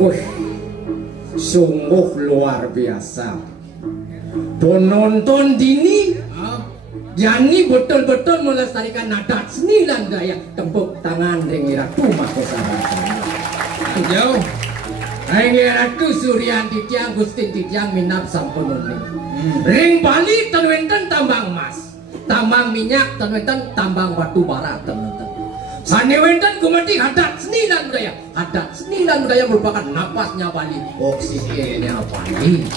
Wih, sungguh luar biasa. Penonton dini Jani betul-betul melestarikan nadat seni lan gaya. Tepuk tangan dengan Ratu Mahkosaratan. Jauh Rengi Ratu Suryanti Tiang Gustin Tiang minap sampun uni. Ring Bali tenwenten tambang emas, tambang minyak tenwenten tambang batu bara tenwenten. Sanewenten gumati adat seni lan budaya. Adat seni lan budaya merupakan napasnya Bali, oksigennya Bali.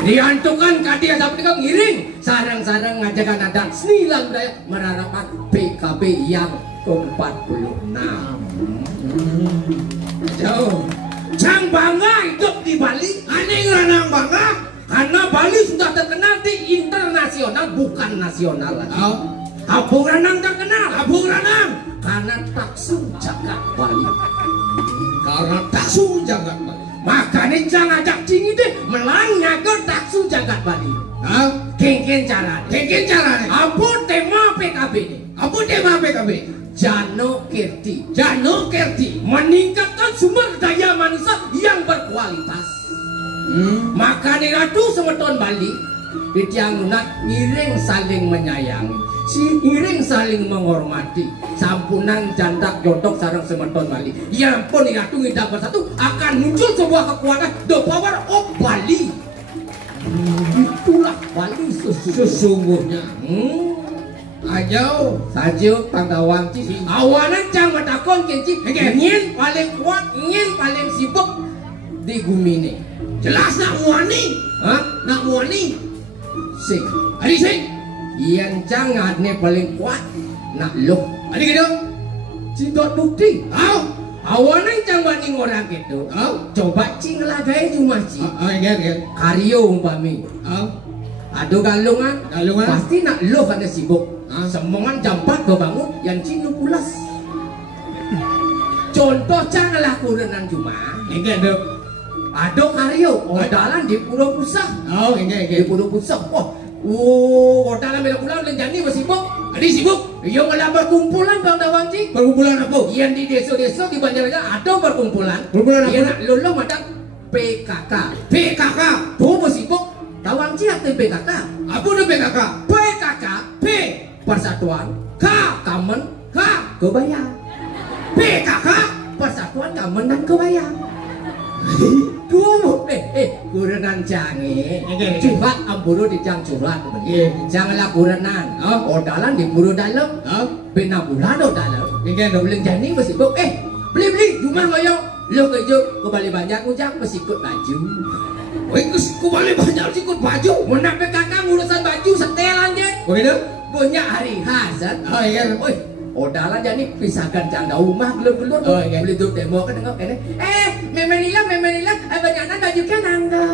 Diantukan kadia sampai kau ngiring sarang-sarang ngajakan adat seni lan budaya merarapat PKB yang ke-46. Jauh Jang bangga hidup di Bali. Aneh ranang bangga karena Bali sudah terkenal di internasional, bukan nasional lagi. Abung Ranang terkenal, Abung Ranang karena taksum jagat Bali. Karena taksum jagat Bali. Makanya jangan ajak cing itu melangnya ke taksum jagat Bali. Kengken cara, Apa tema PKB ini? Apa tema PKB? Jano Kirti, meningkatkan sumber daya manusia yang berkualitas. Makanya Ratu Semeton Bali di tiang lunak ngiring saling menyayangi, si ngiring saling menghormati. Sampunan jandak jodoh sarang Semeton Bali. Ya pun Ratu ngidap bersatu akan muncul sebuah kekuatan, the power of Bali. Itulah Bali sesungguhnya. Ajo, sajo panggawan ci. Awanan cang matakon kenci. Ingin paling kuat, ingin paling sibuk di bumi ini. Jelas nak muani, nak muani. Sing, hari sing. Yang cang adne paling kuat, nak loh. Ada gitu? Cintot bukti. Awanan cang banding orang gitu. Coba cing lagai cuma ci. Karyo umpami. Aduh galungan, pasti nak loh karena sibuk. Semongan jam 4 bangun yang cinu pulas. Contoh janganlah kurenan cuma. Enggak dok. Aduh karyo, odalan di Pulau Pusah. Di Pulau Pusah. Odalan bela pulau dan jani bersibuk. Adi sibuk. Yang ngelah berkumpulan bang Dawang Ci. Berkumpulan apa? Yang di desa-desa di Banjarnegara ada berkumpulan. Berkumpulan apa? Yang nak lolo madang PKK. Tuh bersibuk. Dawang Ci atau PKK? Apa itu PKK? PKK. P Persatuan, K Kamen, K Kebaya. PKK Persatuan Kamen dan Kebaya. Tuh, kurenan canggih. Coba amburu di jang curhat. Janganlah kurenan. Odalan di buru dalam. Bina bulan dalam. Belum jani masih buk. Beli cuma ngoyong. Lo kejuk kembali banyak ujang masih ikut baju. Kembali banyak ikut baju. Mana PKK urusan baju setelan je. Begitu? Punya hari hazard. Odalah jadi pisahkan canda rumah belum beli tuh demo kan tengok ini. Memenilah banyaknya baju kan anda.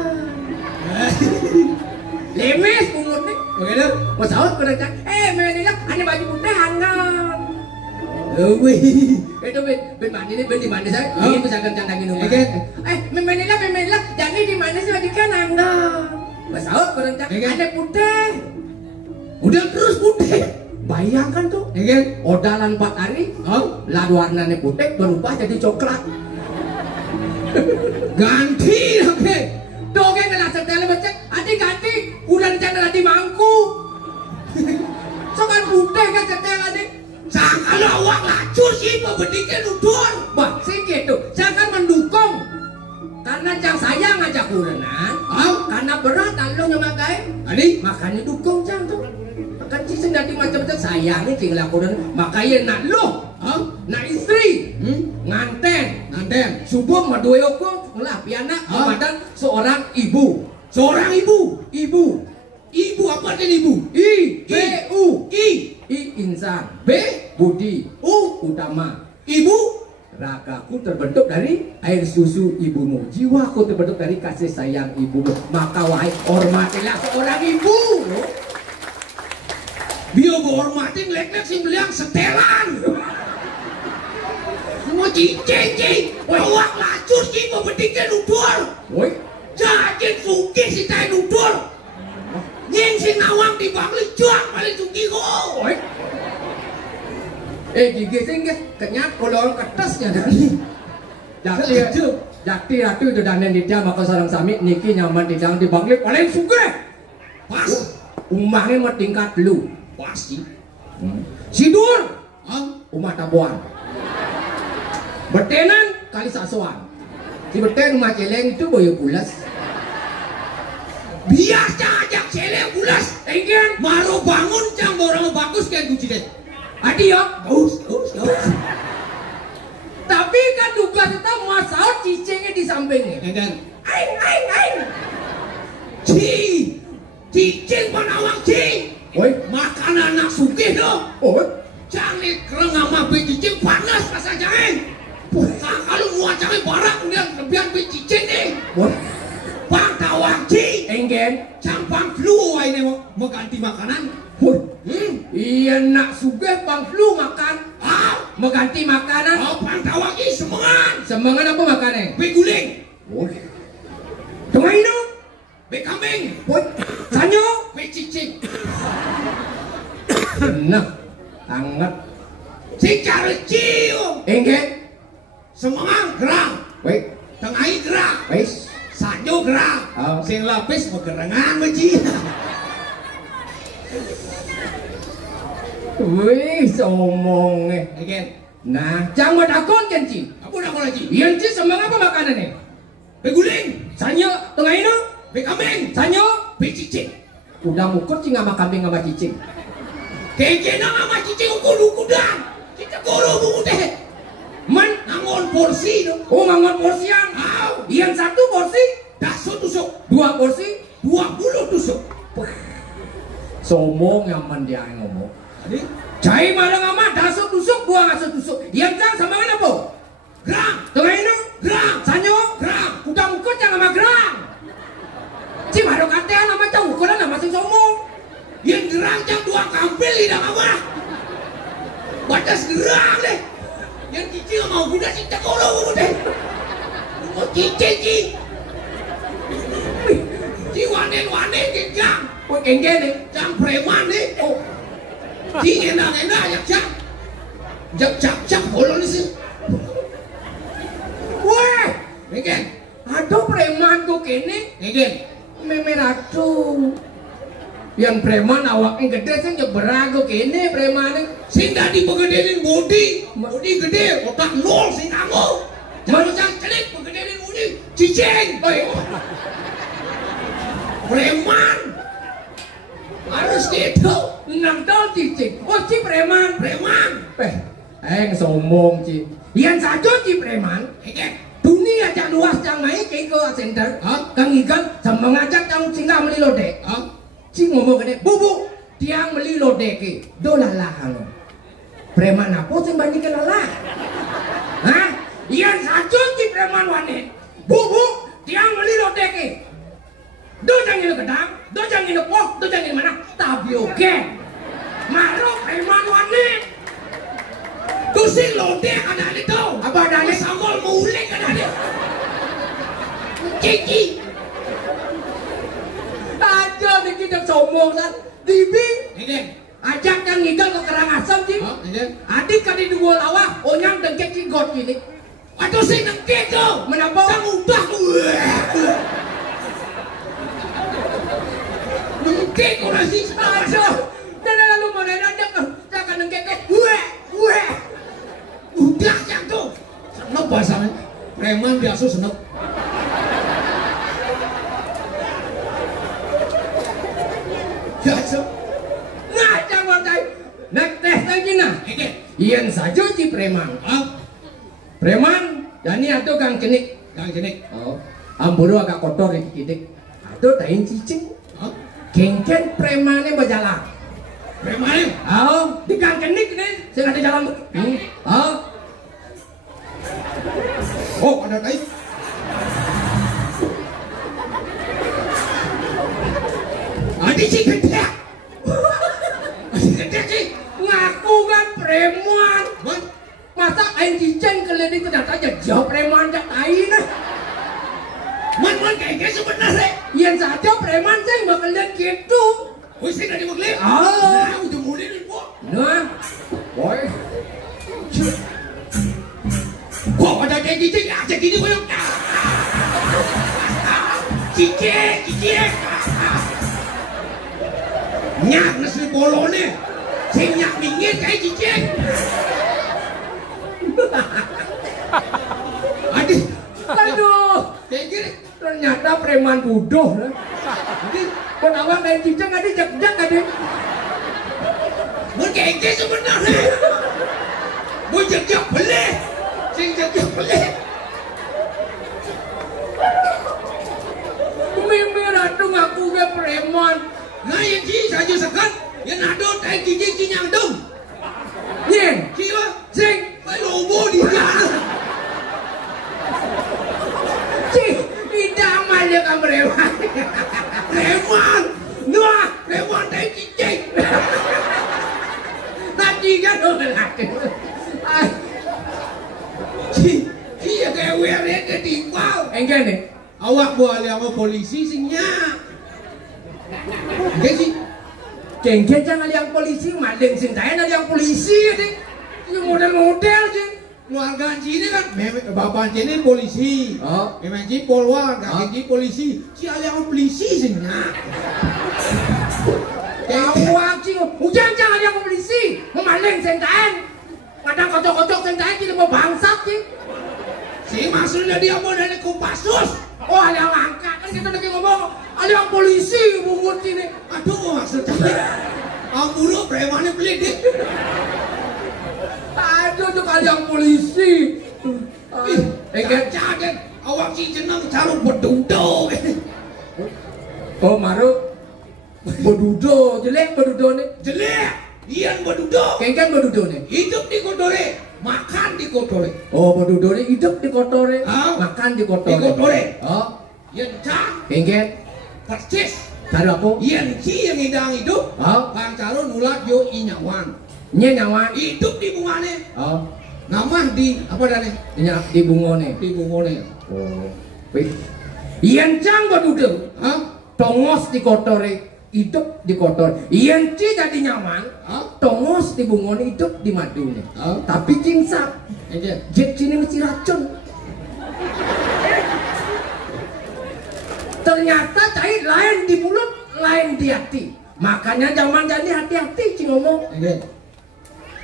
Lemes pungut nih. Begitu? Masalah kerja. Memenilah hanya baju putih anda. Itu ben mandi nih ben di mana saya? Ini pisahkan canda minum. Memenilah jadi di mana sih baju kan anda? Masalah kerja. Ada putih. Udah terus putih. Bayangkan tuh. Odalan 4 hari, lah warnanya putih berubah jadi coklat. Ganti oke. Doge ngelah setel becek, adi ganti. Udah rencana di mangku. Sokan putih kan setel adi. Jangan awak lacur sih pembediknya nudur. Bah, sih gitu. Jangan mendukung. Karena cang sayang aja kurenan. Karena berat lo nyemakai. Adi, makanya dukung cang tuh. Kan cing nanti macam-macam sayangnya cing lakukan makanya nak lo, nak istri, nganten, subuh madue oko, lah pianak, badan seorang ibu, ibu apa nih ibu? I insan, B budi, U utama, ibu ragaku terbentuk dari air susu ibumu, jiwaku terbentuk dari kasih sayang ibumu, maka wahai hormatilah seorang ibu. Bio hormatin lek-lek sing beliang setelan. Semua cicing. Awak lacur sih pembediknya nudur. Woi, jajin suki si tay nudur. Nying sing nawang di bangli juang paling suki ko. Woi. Gigi sing kenyap kalau kertasnya dari. Jati ratu itu danen dia maka sarang sami niki nyaman tidang di bangli paling sugih. Pas. Umahnya mah tingkat lu. Pasti. Sidur. Umah tabuan. Betenan kali sasuan. Si beten rumah celeng itu boyo bulas. Biasa ajak celeng bulas. Enggen baru bangun jam orang bagus kan kunci deh. Adi ya. Gaus. Tapi kan tugas kita masalah cicingnya di sampingnya. Enggen. Aing. Cicing panawang cing. Oi, makanan anak sugih dong. Oh, jangan kereng sama cicing panas rasa jangan. Kalau muat jangan barak kemudian lebihan cicing nih. Bang tawang cing. Enggen. Campang flu ini mau ganti makanan. Iya nak sugih bang flu makan. Mau ganti makanan. Bang tawang cing semangan. Semangan apa makannya? Guling. Tengah ini. Kambing. Sanyo. Cicing. Enak. Hangat. Cikar cium. Enggen. Semangat gerang. Wait. Tengah gerang. Wis. Sanyo gerang. Sing lapis mau gerangan beji. Wih, omongnya. Enggen. Nah, jangan takut kan Ci? Apa takut lagi? Yang Ci semangat apa makanannya? Guling. Sanyo. Tengah ini. Kambing. Sanyo. Cicing. Udah mukut Ci sama kambing sama cicing. Kekena sama cicing ukul ukudang. Kita guru deh. Man ngangon porsi dong. Oh ngangon porsian. Yang satu porsi 10 tusuk. 2 porsi 20 tusuk. Somong nyaman dia ngomong. Cai malah ngama 10 tusuk 2 tusuk. Yang cang sama apa? Gerang. Tengah ini gerang. Sanyo gerang. Udah mukut yang sama gerang. Si baru katean nama cang ukuran nama sing somong. Yang gerang jam 2 kampil tidak apa. Batas gerang deh. Yang cicing mau kuda si cekolo deh. Mau cicing ci. Ci wanen jang. Kok enggen nih. Jang preman nih. Oh. Ci enak ya cang. Jak bolon sih. Wah. Enggen. Aduh preman tuh kene. Enggen. Memeratu yang preman awaknya gede sih nyeberago kene preman sing tadi pegedein body gede otak nol sing kamu jangan sang celik pegedein body cicing preman harus gitu nangtal cicing ci preman sombong Ci yang saja Ci preman dunia cak luas cang main ke center kang ikan sama ngajak cang singgah beli lodek Ci ngomong gede bubu tiang beli lodek ke dolalah halo preman apa sing bandingkan lalah iyan saja Ci preman wanet bubu tiang beli lodek ke do jangan gedang do jangan pok do jangan mana tapi oke maro preman wanet tusing lodek ada itu apa ada sambal muling ada dia Cici aja nih kita sombong kan Dibi ajak yang ngidal ke kerang asam Ci adik kan di dua lawah onyang dengkek cigot gini aduh sih dengkek tuh menapa sang ubah dengkek orang sih aja dan lalu mana ada jangan dengkek gue udah yang tuh senep bahasanya preman biasa senep biasa ngajak wartai naik teh lagi nah iyan saja Ci preman preman dani atau kang cenik amburu agak kotor ya kidik atau tain cicing kengken premannya berjalan premannya di kang cenik nih saya ada jalan ada tain adik sih gede ngaku kan preman masa aing cicing kelihatan ternyata aja jauh preman jak aing man kayak sebenarnya yang saja preman sih bakal lihat gitu wih sih tadi bakal udah mulai nih boy kok ada kayak cicing aja gini koyo. Cicing. Nyak nasi polone. Sing nyak dingin kayak cicing. Aduh, ternyata preman bodoh. Jadi, penawang kayak cicing ada jak-jak ada. Mun kayak sebenarnya. Mun jak-jak boleh. Sing jak-jak boleh. Mimpi ratu ngaku ke preman. Nah yang ci saja sekat. Yang ada kayak cicing yang dong. Yen, siapa? Sing, lobo dia. Tidak amalnya kamu preman. Preman, nuah, preman dari cicing. Nanti kan orang Iya kayak were ketimbal. Enggak nih. Awak boleh sama polisi singnya. Enggak sih. Cengket jangan yang polisi, maling sing saya yang polisi deh. Yang model-model sih. Keluarga sini kan, bapak sini polisi, memang sih polwan, kakek sini polisi, si aliang polisi sih nak. Awak sih, hujan jangan aliang polisi, memaling sentain, kadang kocok-kocok sentain kita mau bangsat sih. Si maksudnya dia mau dari Kopassus, oh aliang angkat kan kita lagi ngomong aliang polisi bungut sini. Aduh maksudnya, buru premannya pelidik. Aduh tuh kalian polisi. Enggak cadet. Awak sih jeneng taruh bedudo. Oh maru bedudo jelek bedudo nih. Jelek. Iyan bedudo. Kengken bedudo nih. Hidup di kotore, makan di kotore. Oh bedudo nih hidup di kotore, makan di kotore. Di kotore. Oh. Iyan cak. Kengken. Persis. Taruh apa? Iyan sih yang hidang hidup. Bang Caro nulak yo inyawan. Nyawa hidup di bungane. Oh. Nama di apa dane? Di bungone. Di bungone. Oh. Iyan cang badudeng. Tongos di kotore, hidup di kotor. Iyan ci jadi nyaman. Tongos di bungone, hidup di madune. Tapi cingsak. Jet sini mesti racun. Ternyata cair lain di mulut, lain di hati. Makanya zaman jadi hati-hati cing ngomong.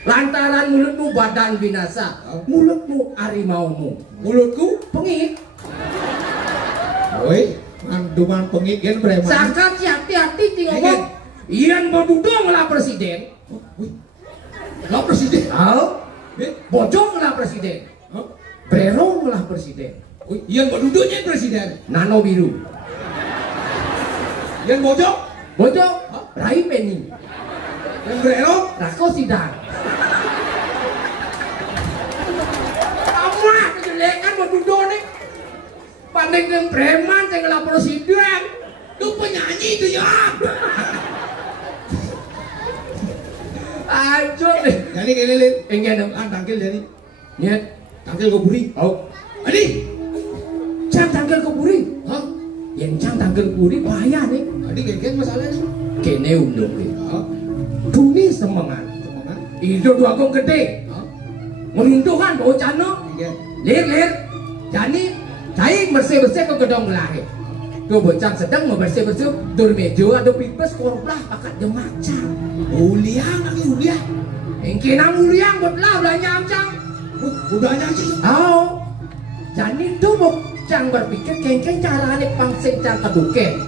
Lantaran mulutmu badan binasa, mulutmu harimaumu, mulutku pengik. Woi, manduman pengik kan preman. Sakat hati-hati cing ngomong. Iyan bodudong lah presiden. Lah presiden. Bojong lah presiden. Berong lah presiden. Iyan bodudongnya presiden. Nano biru. Iyan bojong? Bojong. Rai Penny. Yang berong? Rako Sidang. Amat kejelekan berdudo nih. Pandai dengan preman saya ngelap presiden. Lu penyanyi itu ya. Aduh deh. Jadi kayak lele. Enggak dong. Tangkil jadi. Niat. Tangkil ke buri. Oh. Adi. Cang tangkil ke buri. Hah? Yang cang tangkil ke buri bahaya nih. Adi kayak masalahnya. Kene undung nih. Duni semangat. Itu dua gong gede. Meruntuhkan bocah no. Lir. Jadi saya bersih-bersih ke gedung lahir. Tuh bocah sedang mau bersih-bersih. Dur mejo ada pipes korplah pakat jemaca. Uliang lagi uliang. Engkina uliang buat lah belanja amcang. Udahnya sih. Oh. Jadi tuh bocah berpikir kengkeng cara ane pangsing cang keduke.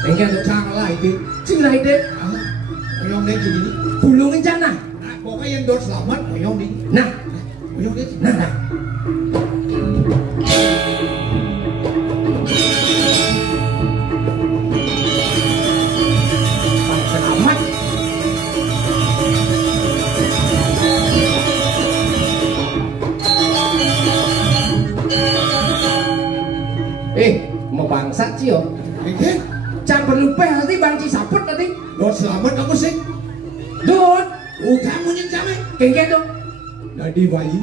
Kengkeng cang lah itu. Cing lah itu. Oyong deh begini. Pulungin jana. Nah, pokoknya yang dor selamat oyong deh. Nah, oyong deh. Nah. Selamat. Mau bangsat sih yo. Jangan berlupa nanti bangci saput nanti. Dot selamat apa sih? Dot. Kamu nyengcame. Kengke dong. Nadi bayi.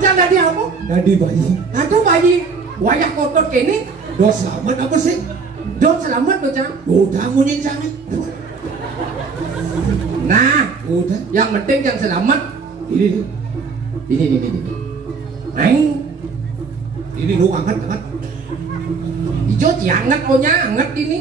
Jangan nadi apa? Nadi bayi. Aduh bayi. Wayak kotor kene. Dot selamat apa sih? Dot selamat bocah. Kamu nyengcame. Nah, udah. Yang penting yang selamat. Ini Ini. Neng. Ini lu angkat. Ijo diangkat ohnya, angkat ini.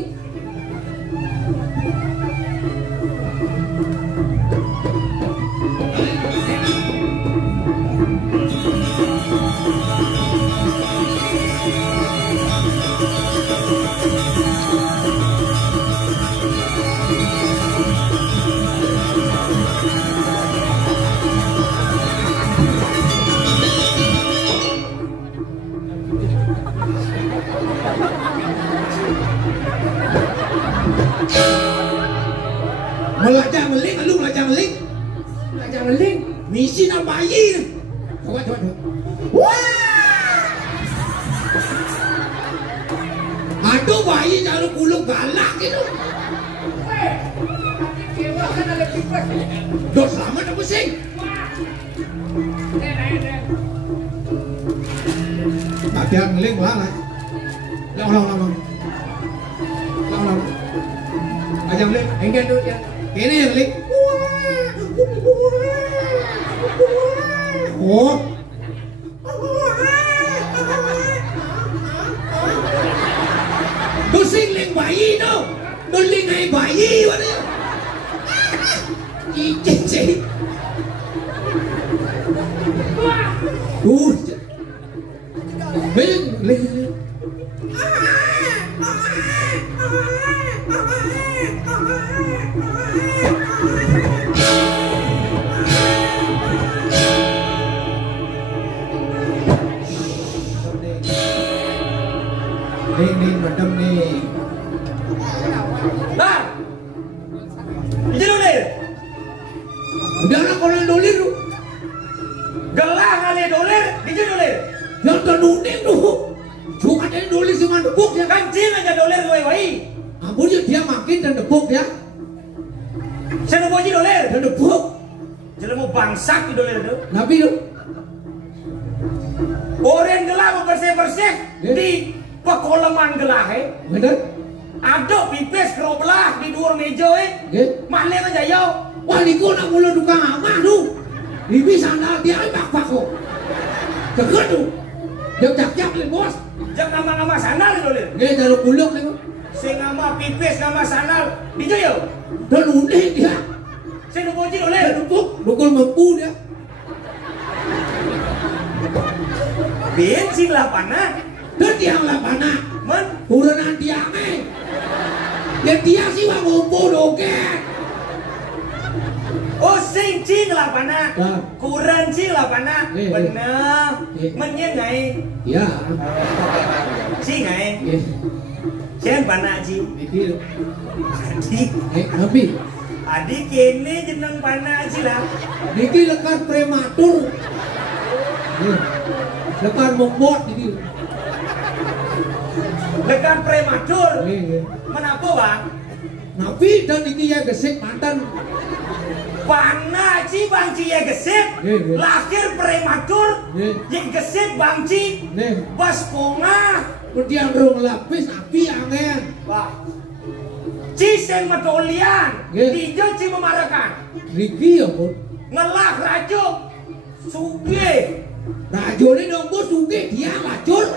Belajar meling, lu belajar meling. Belajar meling. Misi nak bayi ni. Coba. Wah! Aduh bayi jangan kulung galak gitu. Dok selamat apa sih? Latihan meling lah. Ulang. Aja meling. Enggak dulu ya. Ini yang meling. Oh. Dosing leng bayi tu. Doling ai bayi mana? Cicing sih. Leng. Ning madam ni. Nah, ini dolir. Udah nak orang dolir tu. Gelah kali dolir, ini dolir. Yang ternuning tu. Cuma ada dolir cuma debuk ya kan? Kancing aja dolir gue wai. Ampun dia makin dan debuk ya. Saya mau dolir. Dan debuk. Jadi mau bangsak di dolir tu. Nabi tu. Orang gelah mau bersih di pekoleman gelah Betul? Ada pipis kerobelah di dua meja Mana aja yo. Wah ni kau nak mula tukang amat tu. Ini sandal dia bak kok. Cakap tu. Dia cak le bos. Jangan nama sandal di dolir. Dia dah kuluk ni. Sing nama pipis nama sandal di yo. Dan unik dia. Saya mau dolir. Dan dukul mampu dia. Bensin lah panah. Dan tiang lah panah. Men, Uranan tiang eh. Dia tiang sih wang ngumpul doket. oh sing cing lah panah. Ya. Kurang cing lah panah. Benar. Menyen ngai. Ya. Cing ngai. Ya. Siapa panah cing? Ini. Adik. Nabi. Adik kene jeneng panah cing lah. Niki lekat prematur. Lekat membot ini. Lekan prematur. Iya. Menapa bang? Nabi dan niki ya gesek mantan. Panah cing bang cing ya gesip. Iya. Lahir prematur. Iya. Yang gesip bang cing. Nih, Bas ponga. kemudian rong lapis api angen. Wah. Ciseng metolian. Iya. Dijo cing memarakan. Niki ya pun. Ngelah rajo. Suge. Rajo ini dong bos suge dia lacur.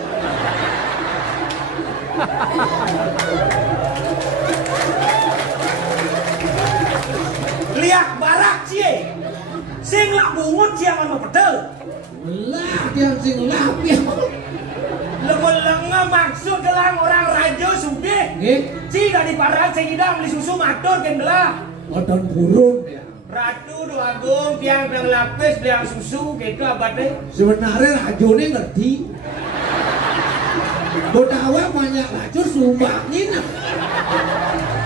Lihat barak cie. Sing lak bungut siang sama pedel. Lah dia sing lapi. Lenga maksud gelang orang rajo suge. Nggih, Ci dari parat sing idam beli susu matur kan gelah. odon burung ya. Ratu do agung tiang bilang lapis bilang susu gitu abadnya. Sebenarnya rajo ini ngerti. Bodawa banyak lacur sumbangin.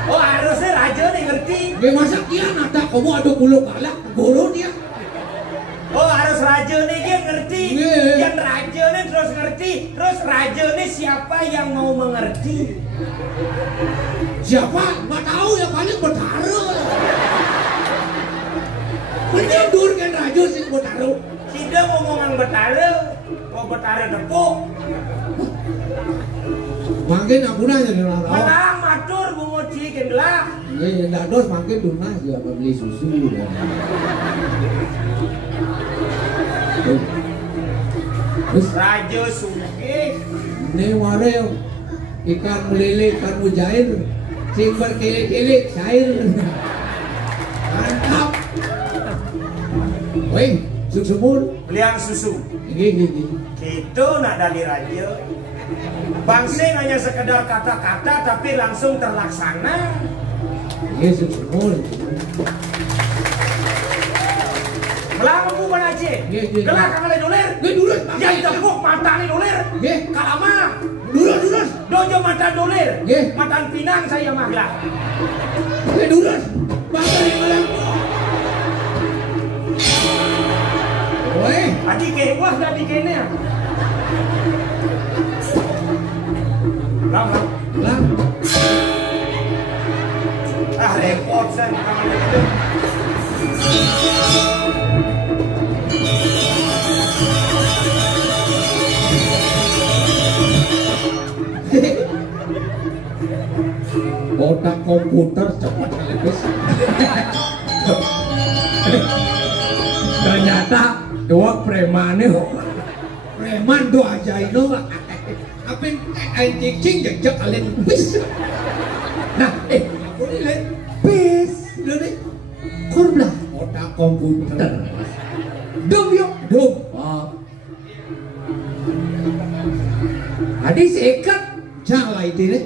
Oh harusnya raja nih ngerti. Gak masa kian ada kamu ada bulu galak guru dia. Oh harus raja nih dia ngerti. Iya. Yang raja nih terus ngerti. Terus raja nih siapa yang mau mengerti? Siapa? Nggak tahu ya paling bertaruh. Menyendur kan raja sih bertaruh. Tidak ngomongan betara. Mau betara tepuk. Makin apunanya di orang. Menang matur bungo cikin gelah. Iya, nggak dos makin lunas ya beli susu. Ya. Raja Sugih. Ini wareo ikan melele, ikan mujair, sing berkelek-kelek cair. Mantap. Woi, susu Beliang susu. Gini. Itu nak dari raja. Bangsing hanya sekedar kata-kata tapi langsung terlaksana. Ini susu Melang bukan aja. Gelak kang doler. Dulus. Yang tepuk mata ni doler. Kalama. Dulus. Dojo mata doler. Nggih. Matan Pinang saya maglah. Dulus. Mata ni malang. Woi, Adik ke wah dari kene. Lam. lang. Ah repot san kang itu. Otak komputer cepat kali. Ternyata dua preman nih. Preman do aja itu. Apa cing jejak kalian bis. Nah, Aku ni lain. bis, Lu ni korban. otak komputer. Dum yuk. Dum. Oh. Hadis ikat. Jangan itu ni.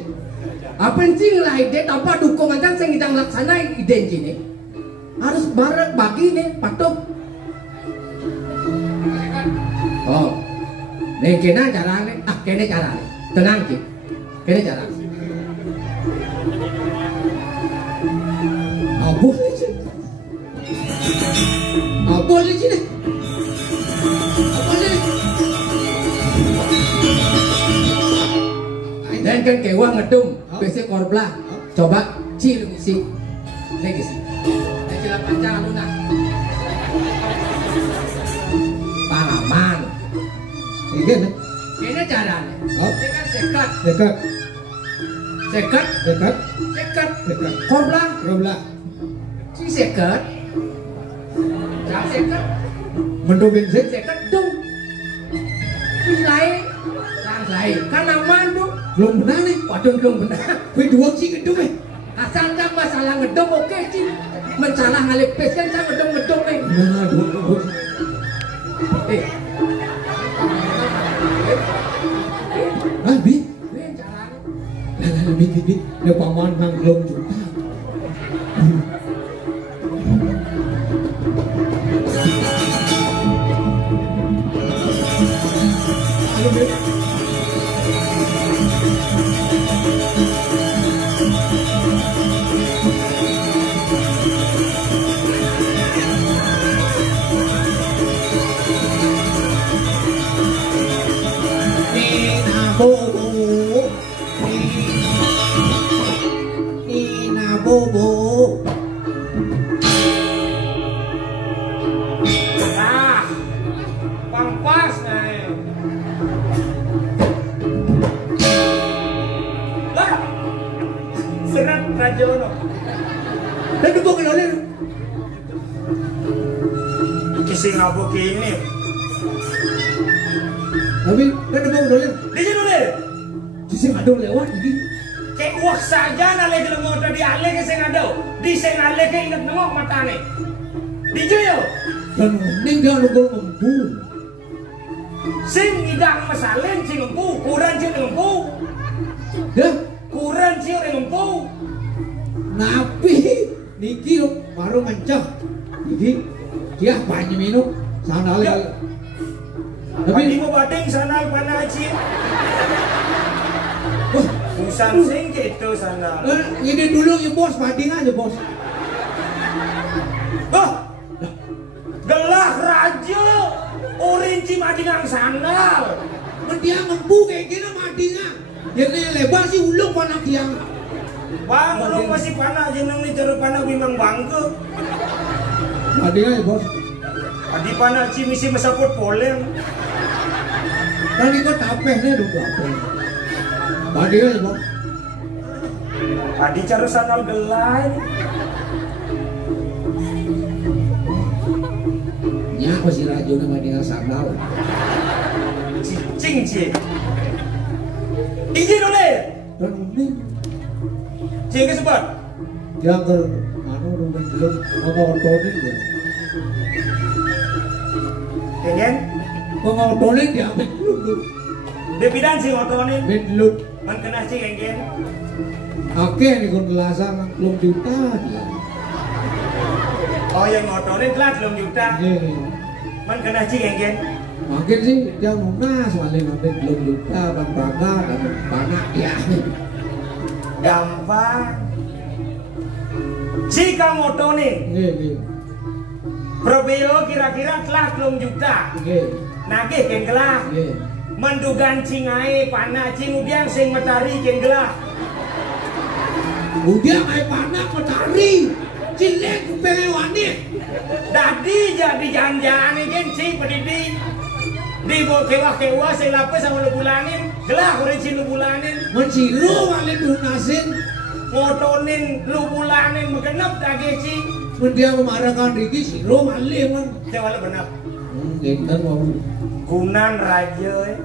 Apa sih lah ide tanpa dukungan kan saya ngidang laksana ide ini harus bareng bagi nih patok. Oh, nih kena cara nih, kena cara nih, tenang ki, kena cara. Boleh je. Boleh je ni. Boleh. Dan kan kewa ngedum, biasa korbla, coba cilu isi, lagi sih, cilah panjang lu nak, pengalaman, Ini ni. kena cara nih, dengan sekat, Dekat. sekat, Dekat. sekat, Dekat. korbla, Romlah. si sekat, jangan sekat. Mendobin sik. Sekat dong, si lain, jangan lain, kan aman tuh. Belum benar ni. Waduh belum benar. Kau dua cik itu ni. Asal kan masalah ngedom oke sih. Mensalah ngalepes kan saya ngedom nih. Nah, dua. Eh. Bi. Ini cara. Lah, bi. Dia paman hang belum jumpa. Halo, Bi. Nina Bobo. Nah, pangpas nih. Lah, serat Rajono. Dan tu bukan oleh. Kisih ngabuk ini. Tapi kan tu bukan oleh. Di sini deh. Sisi ada lewat lagi. Kayak wah saja nale kalau mau tadi ale ke sing ada. Di sing ale ke ingat nengok matane. Di yo. Dan ni dia lugu mampu. Sing idang masalin sing empu, kurang sing empu. Dah. Kurang sing empu. Napi niki baru mencah. Jadi dia banyak minum. Sana Ya. lagi. Tapi Tapi mau bading sana panah aci. wah, Busan sing gitu sana. ini dulu ya bos, banding aja bos. Oh, gelah raja, orinci madingang sandal. Dia ngembu kayak gini madinga. Jadi lebar sih ulung panak tiang. Bang, lu masih panah jeneng nih cara panah bimang bangke. Madinga ya bos. Adi panah ci misi mesaput polem. Tadi kau tapeh nih dulu apa? Madinga ya bos. Adi cara sandal gelai. Ya, apa si Rajo nama dengan sandal? Cing cie. Izin oleh. Dan ini Cing ke sebab. dia ke anu rumah belum ngotonin dia. Kengen? Ngotonin dia belum. Dia bidan sih ngotonin. Belum. Man kena cing kengen. Oke nih kon kelasan belum juta dia. Oh yang ngotonin telat belum juta. Man kena cing kengen. Makin sih dia lunas paling hampir belum juta bang Praga dan banyak ya. Gampang. Jika ngotonin. Probeo kira-kira telat belum juta. Nagih ken gelah. Mendugan cingai panah cing udiang sing matahari ken gelah. Udiang ai panah matahari. Cilek pengen wani. Dadi jadi jangan-jangan ken cing pedidi. Di bawah kewa-kewa sing lapis sama lebulanin. Gelah udah cing lebulanin. Menciru wali lunasin. Ngotonin lebulanin megenep daging cing. Dia memarahkan Riki siro wali man. Cewala benap. Gintan mau. Kunan raja.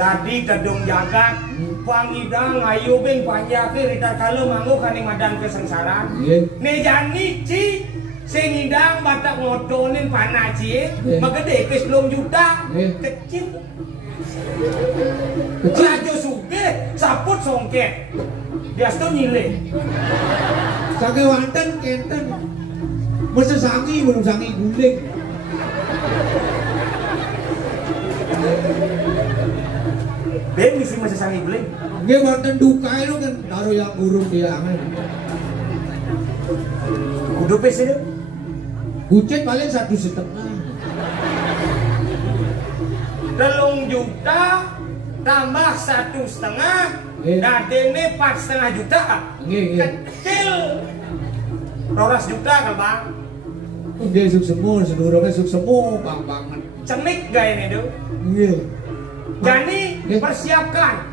Tadi kedung jagat. Pangidang ayu bing panjake rita kalau manggu kaning madan kesengsaraan. Nejani ci sing idang batak ngotonin panah ci. Magede ke 10 juta. Kecil. Raja suge saput songket. Bias tuh nyile. Sange wanten kenten. Masa sangi belum sangi guling. Ben misi masa sangi guling. Nggih wonten duka itu kan taruh yang burung dia aneh. Kudu pes itu. Bucet paling 1,5 juta. 3 juta tambah 1,5. Dadene 4,5 juta. Kecil. 12 juta kan bang. Dia suk semua, sedurungnya suk semua, bang banget. Cemik gak ini tuh? Iya. Jadi persiapkan.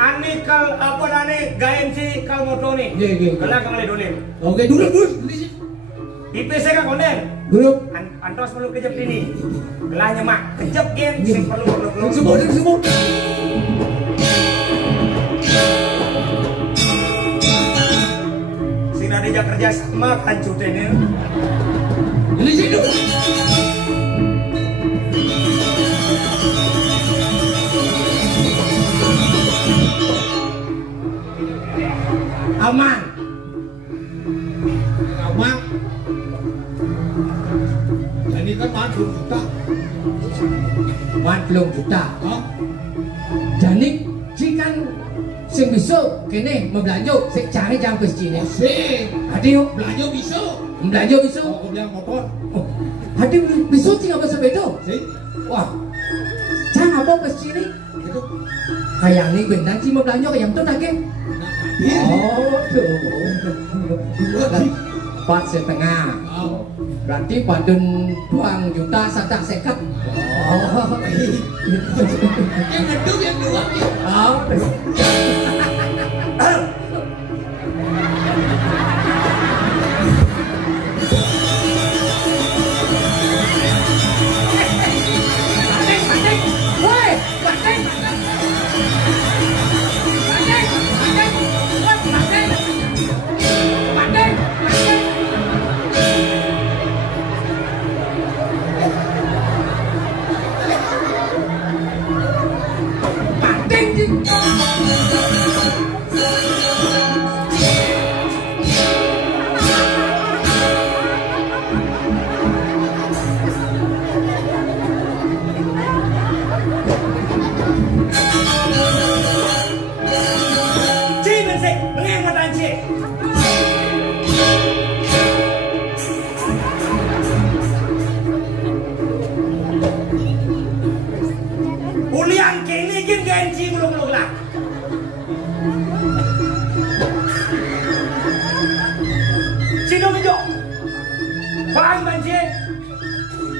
Ani kal apa nane gayen si kal moto nih. Iya. Kalau kembali dulu. Oke dulu. IPC kan konden. Dulu. Antos perlu kejep ini. Gelahnya mak kejep gen. Sing perlu. Semua. Dia kerja sama kancutennya. Ini sini. Aman. Jadi kan 40 juta. 40 juta. Jadi jika sing bisa kene membelanja sing cari jam pescine. Sing. Hadi yuk Belanja bisa. Belanja bisa. Aku bilang motor. Hadi bisa sing apa sepeda? Sing. Wah. Jangan apa pescine. Gitu. Kayak nih bendang sih mau belanja kayak itu lagi. Oh, tuh. 4,5. Berarti padun 2 juta sadak seket. Oh. Yang ngeduk yang dua. Oh.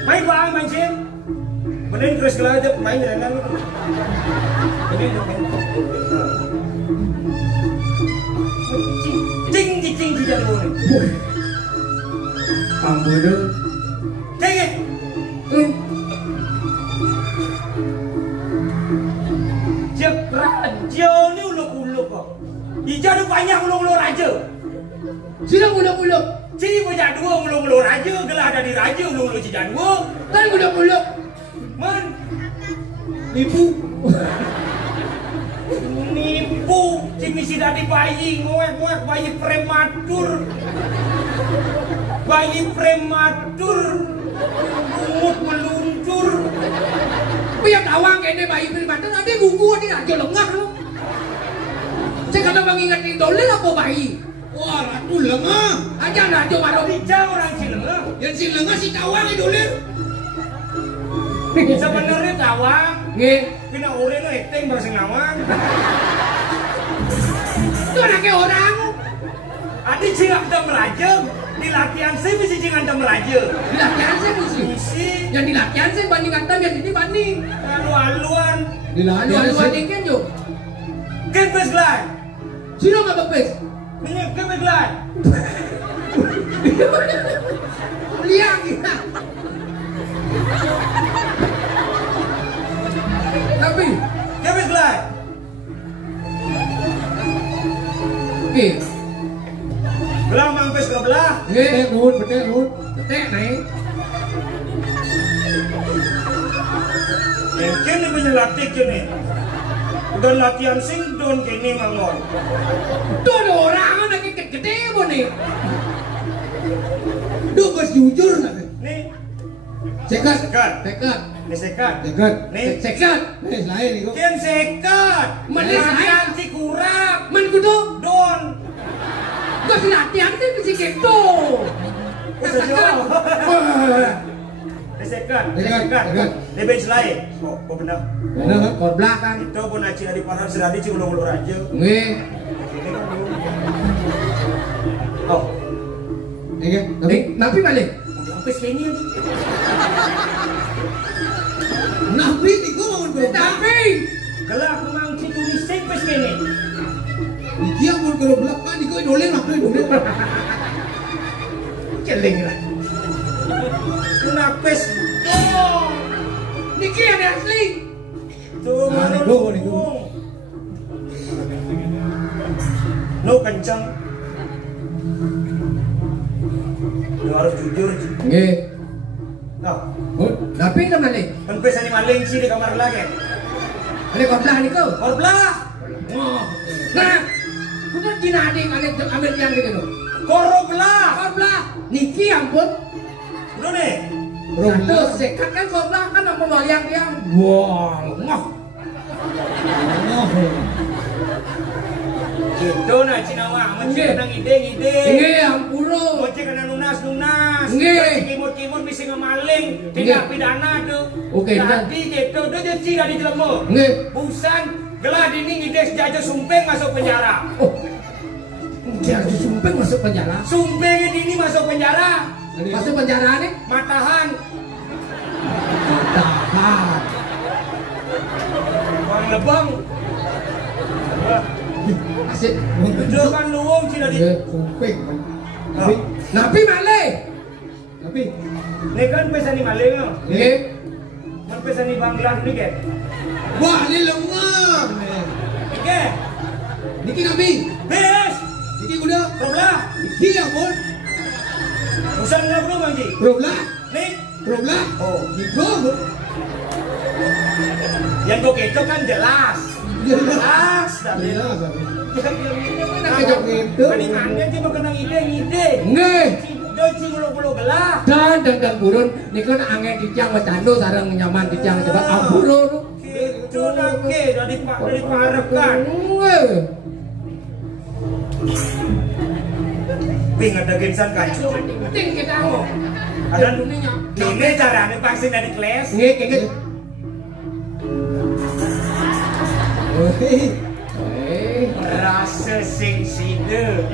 Main bang, main sih. Benerin terus kalau aja main renang. Cing tidak boleh. Ambil. Cing. banyak ulu-ulu raja. Sila muluk-muluk. Ci bejak dua ulu-ulu raja, gelah ada di raja ulu-ulu cijak dua. Kan muluk-muluk. Men, Ibu. nipu, ci misi dari bayi, ngoek-ngoek bayi prematur. Bayi prematur. Umut meluncur. Biar awang kene bayi prematur, nanti buku ini aja lengah lu. Saya kata mengingat dolel apa bayi? Wah, ratu lengah. Aja nak coba dong. Bijak orang Cilengah. Yang si lengah si tawang itu lir. Sebenarnya tawang. Nggih. Kena orang eteng bahasa nawang. Itu anaknya orang. Adi cingak dem raja. Di latihan saya mesti cingak dem raja. Di latihan saya mesti. Misi. Yang di latihan saya banding antam, yang ini banding. Alu-aluan. Alu-aluan dingin yuk. Kepes gelai. Sino nggak bepes? Minyak kepes gelai. Lihat kita. Tapi, Kepes gelai. oke. Belah mampes ke belah. Nggih. Betek nun. Tek nih. Mungkin ini punya latih kini. Dan latihan sing don kini mangol. Tuh ada orang lagi gede apa nih? Duh, bos jujur nak. Nih, Sekat. sekat. Sekat. Nih sekat. Sekat. Nih, Sekat. Lain itu. kian sekat. Mana Latihan si kurap. Man kudu. Don. Gak latihan kan mesti gitu. Sekat. Nih sekat. Nih sekat. Nih bench lain. Oh, benar. Benar kan? Kor belakang. Itu pun aci dari para seradi cik ulu-ulu raja. Nggih. Ini kan dulu. Oh, Iya. Napi balik. udah sampai sini lagi. Nabi niku mau berubah. Tapi Gelap memang cik tulis sampai sini. Dia mau berubah kan niku dolen nabi dolen. celing lah. Kenapes? Oh, Niki yang asli. tuh Ah, baru niku. dukung. Lo kencang. Lo harus jujur. Cik. Nggih. Nah, Tapi ke balik. kan pesan maling sih di kamar lagi. Ada kor belah niku. Korbelah, Oh. Nah, kudu Cina adik kalian ambil yang gitu. korbelah. Kor belah. Niki ampun. Lo nih. Satu sekat kan kor belah kan apa waliang yang. Wah, ngah. Gitu nah Cina wah, Nggih. mencik kena ngide-ngide. Nggih, ampuro. Mencik kena nunas-nunas. Nggih. Mencik kimut-kimut bisa ngemaling. Tindak pidana tuh. Oke, Jadi gitu, udah jadi dari jelemu. Nggih. Busan, gelah dini ngide sejajar sumpeng masuk penjara. Oh. Dia disumpeng masuk penjara. Sumpengnya dini masuk penjara. Masuk penjara nih. Matahan. Tahan. Bang lebang. Asik. Udah kan luwung Cina di. Sumpeng. Oh. Nabi malih. Tapi Ini kan pesan di maling no. Nggih. Kan pesan di Bangla ini kan. wah ini lengah. Oke. Niki nabi. Bes. Niki kuda. Korbelah. Niki ampun. Busan nggak perlu Bang Ji. Berubah. Nih. Berubah. Oh. Niku. Yang gue gitu kan jelas. Jelas. Tapi. Jelas. Mana kejok gitu. Mendingannya dia mau kena ide-ide. Nggih. Doci bulu-bulu gelah. Dan burun niku nek angin dicang wecandu sareng nyaman dicang coba ampuro. Gitu nake dari parep kan. Nggih. Ping ada gensan kan. Penting kita. Oh. Ada dunia. Ini caranya vaksin dari kelas. Nggih, nggih. Rasa sing sida.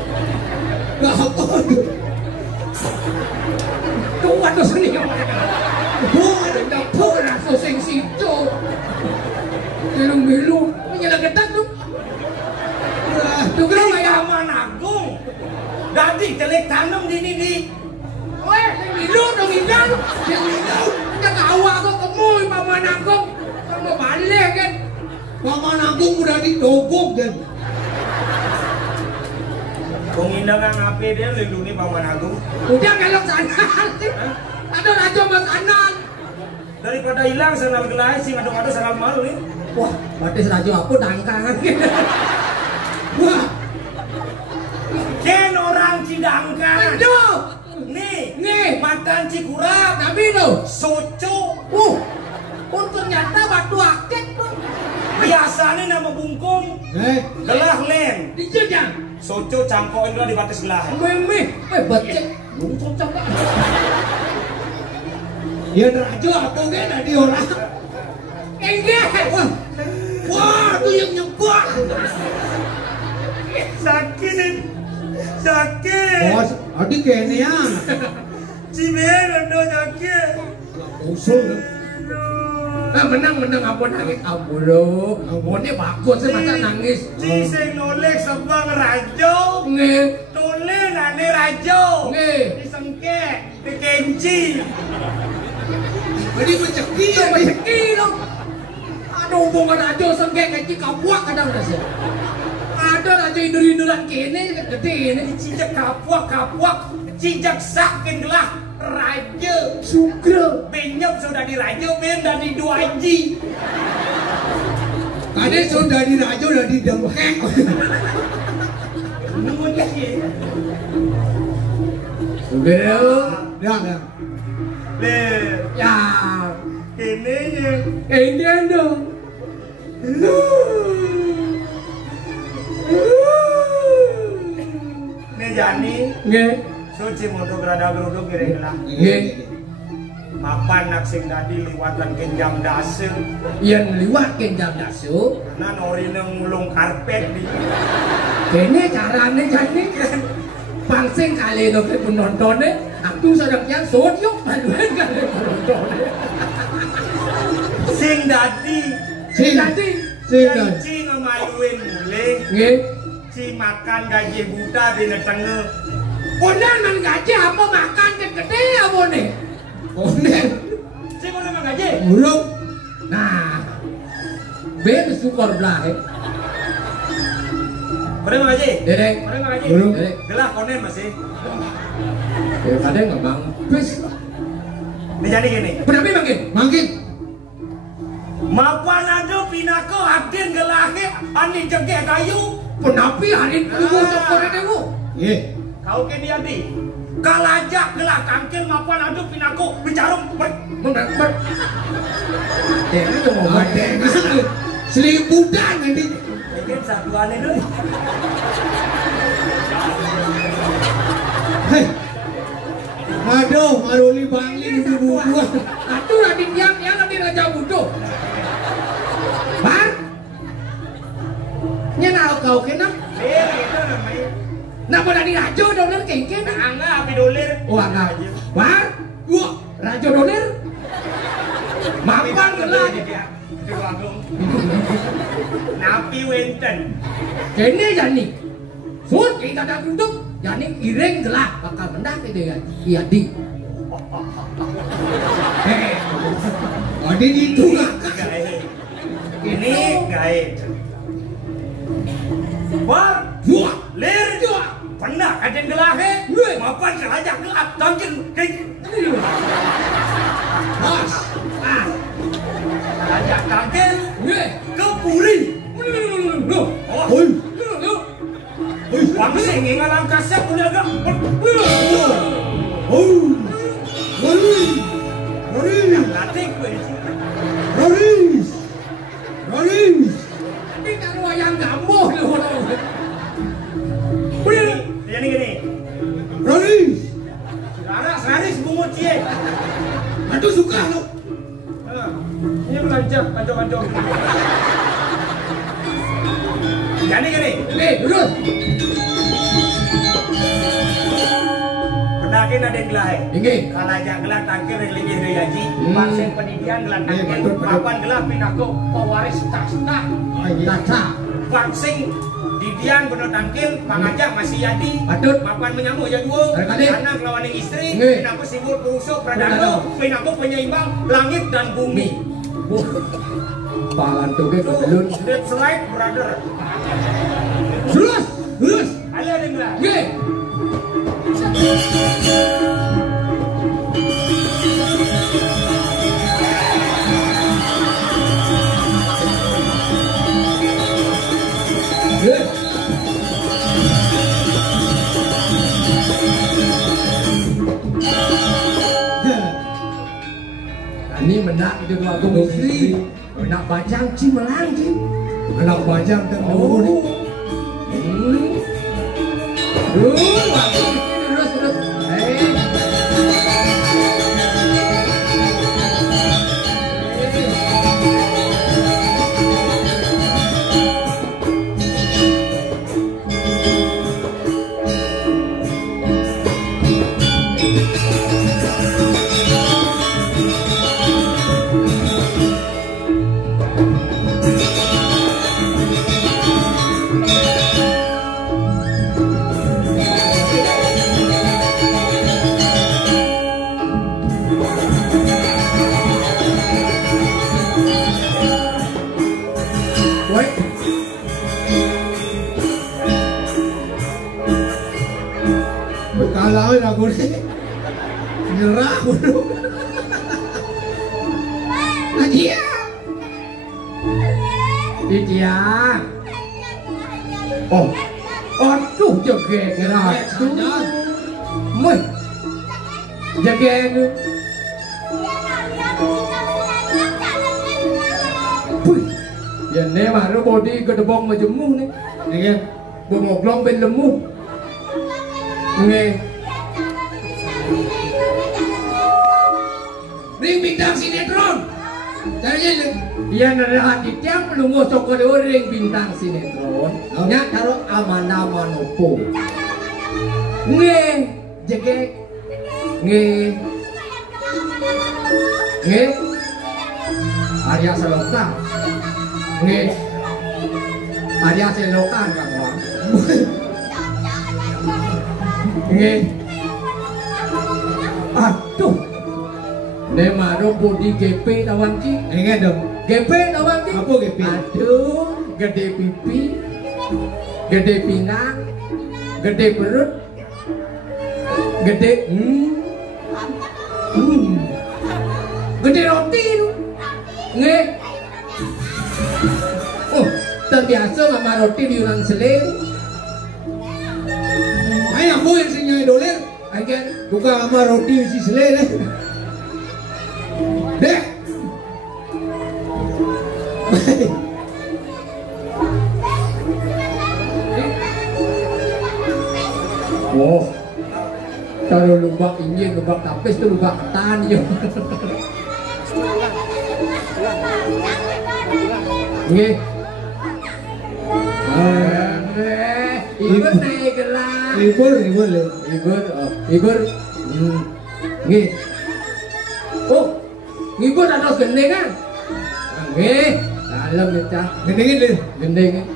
Gak apa. Kuat tuh seni. Ada dapur rasa sing situ. Belum menyala ketat tuh. Tuh kira Di kayak Taman Agung. Dadi telek tanam di ini. weh, hidup dong hidup. Yang hidup. Jangan awak kok kemoy paman aku. Kamu balik kan. Paman Agung udah ditogok dan Pengindangan HP dia lindungi Paman Agung. Udah belok sana. Aduh rajo mas anan. Daripada hilang sandal gelas sih ngadu-ngadu sandal malu nih. Wah, batis rajo aku dangkangan. Wah, Ken orang Cidangkan. aduh. Nih, makan Cikurap. Tapi lo, Soco. pun ternyata batu akik pun. Biasanya nama bungkung. Gelah lem. Dijejang. Soco cangkokin gelah di batis gelah. Meme, becek. Lu cocok kan? Ya rajo apa kan tadi orang. Enggak. Wah, tuh yang nyebak. Sakit. Oh, adik kayaknya ya. Cimen ando sakit. Usul. Menang apa nangis? Ampun lo. Ampun bagus sih masa nangis. Ci sing nolek sebang rajo. Nge. Nolek nane rajo. Nge. Disengke, dikenci. Jadi menceki ya, Beceki lo. Aduh hubungan rajo sengke kayak kapuak kadang dah sih. Ada raja indur-induran kene gede ini. Cijak kapuak. Cijak sakin gelah. Raja. Sugro. Benyap sudah di raja, ben dah di 2 ji. Kade sudah di rajo udah di dempek. Nunggu dikit. Sugro. Ya. Le, Ya. ini yang Ini dong. Nih Jani, Nge. suci mundur gerada geruduk kira lah. Nge. Mapan nak sing dadi liwatan kenjam dasar. Yang liwat kenjam dasu. Nah nori neng ngulung karpet di. Kene carane jane. Pangsing kali no pun nontonnya. Aku sedang yang sodio paduan kali nontonnya. Sing dadi, Jadi. ci ngamayuin mulai. Nge. Ci makan gaji buta di netengah. Udah man gaji apa makan gede apa nih? Onen. Ci boleh makan gaji? Burung. Nah. Ben syukur belah. Boleh makan gaji? Derek. Boleh makan gaji? Belum. Derek. Gelah konen masih. Daripada nggak bang. Bis. Nih jadi gini. Berapa makin? Makin. Mapan ada pinako aden gelahnya ani jengke kayu. Penapi hari tunggu sokore dewu. Ye. Kau ke dia di. Kalajak gelah kangkil mapan ada pinako bicarum. Mendapat. Dia itu mau Ada seliputan nanti. Mungkin satu aneh dulu. Hei. Aduh, maruli bangli di buah. Aduh lagi yang lagi raja budo. Bar. Nyenal kau kena. Itu namanya. Nama dari raja dolar kengken. Angga api dolir. Wah enggak. Bar. Wah, raja dolar. Mapan gelah. Napi wenten. Kene jani. Sud kita dah duduk. Jani ireng gelah bakal mendah ke dia. Iya di. Ada itu nggak? Ini gaib. War, Wah, lir, pernah kajen gelahnya. Mapan selajak gelap tangkin. Mas. Selajak tangkin gue. ke puri. Lu. Oh, Lu. pangsing ngalang kasar udah agak. Latih gue. Roris. Ini kan wayang gambuh lu orang. Jadi gini. Roris. Sekarang sebungut cie. Aduh suka lu. Ini belajar pancong-pancong. Jadi gini. Terus. Penakin ada gelah. Ini. Kalau aja gelah tangkir religi reyaji, pasien pendidikan gelah tangkir, betul. papan gelah pinako pewaris tasna. Tata. Vaksin didian bener tangkil, pangajak masih jadi. Patut. Papan menyambut ya dua. Barangkali. Anak lawan istri, Nge. pinako sibuk pengusuk pradano, pinako penyeimbang langit dan bumi. Palan tuh ke belun. Dead slide brother. Terus. Halo dengar. Nggih. Ini menak itu Agung Istri, menak bajang ci melang ci, Anak bajang tak mau ni. Terus. Kalau aku ni nyerah dulu. Adia. Idiang. Oh, aduh jegek ratu. Mui. Jegek. Pui. Ya ne maru body gedebong majemuh ni. Ni bomoglong ben lemuh. Nge. Ring bintang sinetron. Caranya iya nara hati tiang melungo sokore ring bintang sinetron. Nya karo Amanda Manopo. Nge, jegek. Nge. Nge. Arya Seloka. Nge. Arya Seloka kan wah. Nge. Aduh. Ne maro body GP tawan ci. Ingat dong. GP tawan ci. Apa GP? Aduh, gede pipi. Gede pinggang. Gede perut. Gede gede roti tu. Nge. Oh, terbiasa sama roti di Yunan Seling. Ay, aku yang sinyai doler. Agen. Bukan sama roti si selele. Dek. Oh, kalau lubak injin, lubak tapis tu lubak ketan je. Nge. Ibur naik gelang. Libur le. Ibur. Nge. Oh, ngibur ada gendeng kan? Nge. Dalam ni cah. Gendengin le. Gendeng.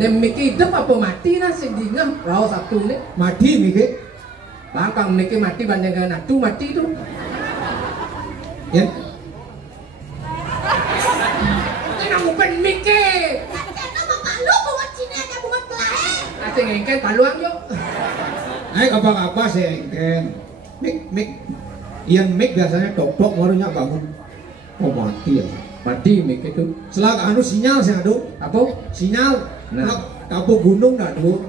Nem miki hidup apa mati lah sedingah rau satu ni. Mati mikir. Bangkang miki mati banding dengan atu mati tu. Ya. Kenapa bukan mikir? Asing engkel paluang yuk. Ay, apa saya engken. Mik. Yang mik biasanya tok barunya bangun. Oh mati ya. Mati mik itu. Selak anu sinyal saya adu. Apa? Sinyal. Nah. Kapu gunung dah dulu.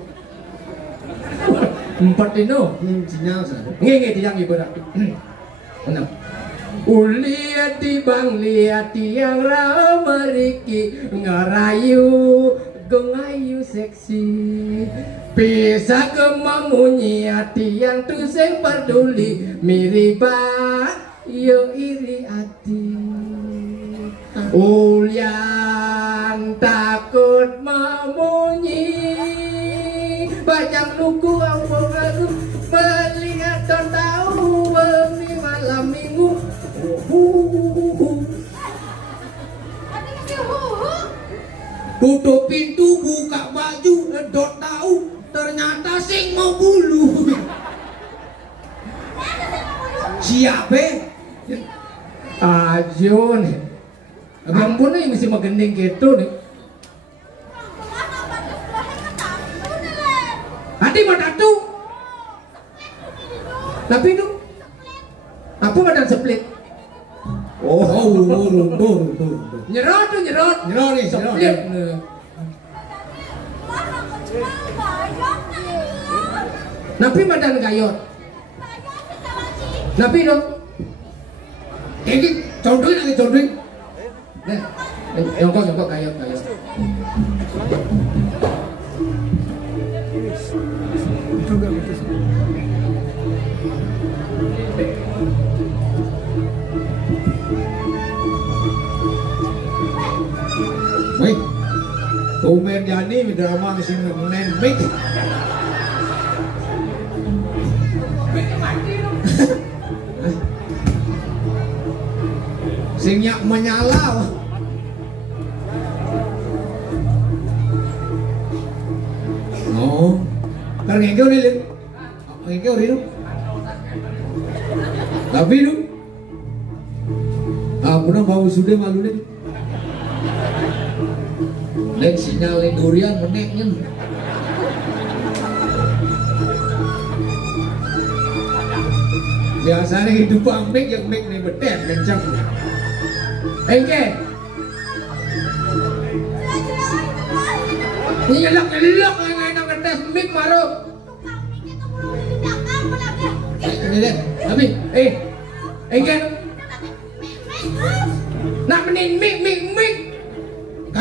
Empat itu. Sinyal saya adu. Nge tiang ibu dah. Enam. Uliat di bang lihat tiang rameriki ngarayu gengayu seksi. Bisa kememunyi hati yang tu sing peduli miribat yo iri hati. Ulian takut memunyi bajang luku ambung aku melihat dan tahu bumi malam minggu. Tutup pintu, buka baju, edot tahu, ternyata sing mau bulu. Siapa? Ajo nih. Ampun nih mesti magending gitu nih. Adi mau tatu. Tapi itu apa badan split? Oh, buru. Nyerot tuh nyerot. Nyerot nih, Split. Napi badan gayot. Napi dong. Ini condoin lagi condoin. Yongkok gayot. Wih, Umen Yani drama di sini menemik. Singnya menyala. Oh, kan ngengkau nih lin, ngengkau nih tapi lu, aku nang bau sudah malu nih. Lek sinyal durian meneknya. Biasanya hidup mic yang mic nih betet kencang. Engke. Nyelok nang ngetes mic baru. Ini deh, Tapi engke. Nak menin mic.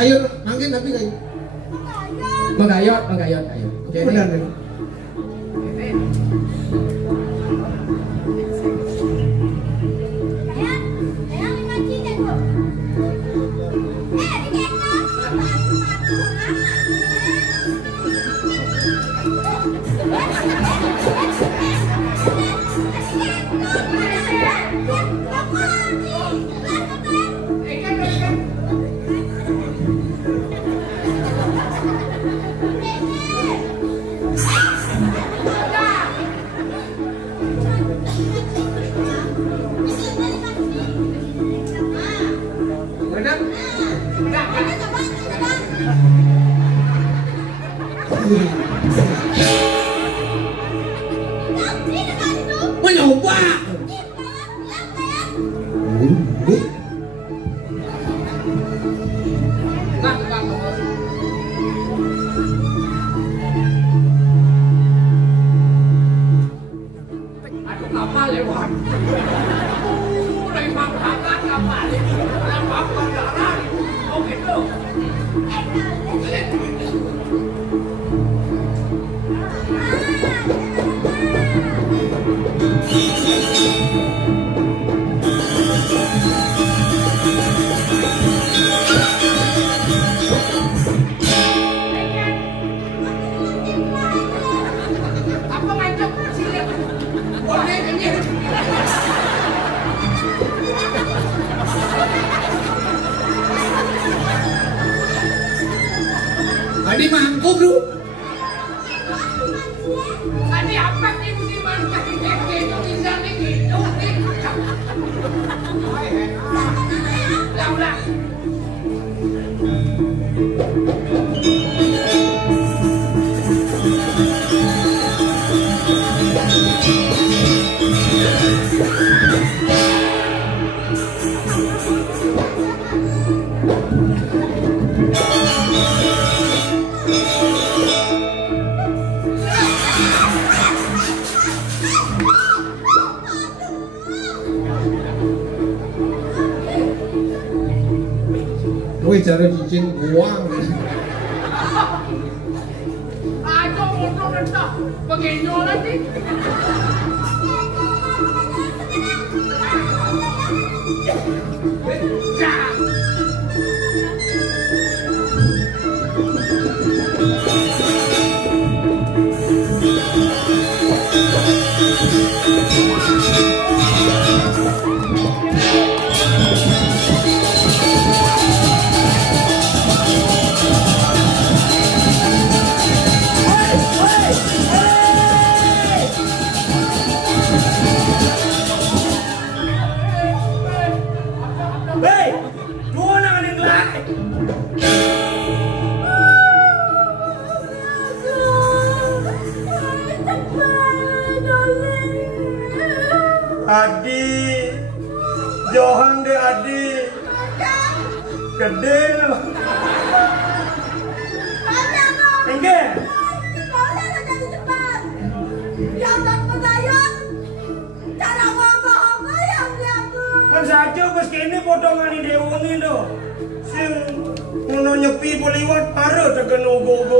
kayu mangkin tapi kayu. Menggayot. Oke. Benar nih. Mencoba. Aduh kapal lewat. Dari mangkakan kapal itu. Lewat bandara. Oh gitu. Apa ngajak sini? Boleh ini. Adi mangkuk lu. Adi apa nih mesti mangkuk gitu bisa nih gitu. Udah. Wih, cara cincin buang. Aduh, motor entah. Begini lagi. Gede loh. Enggak. Kan saja pas kini potongan ini dewangi tuh. Sing ngono nyepi poliwat baru tekan ugo-ugo.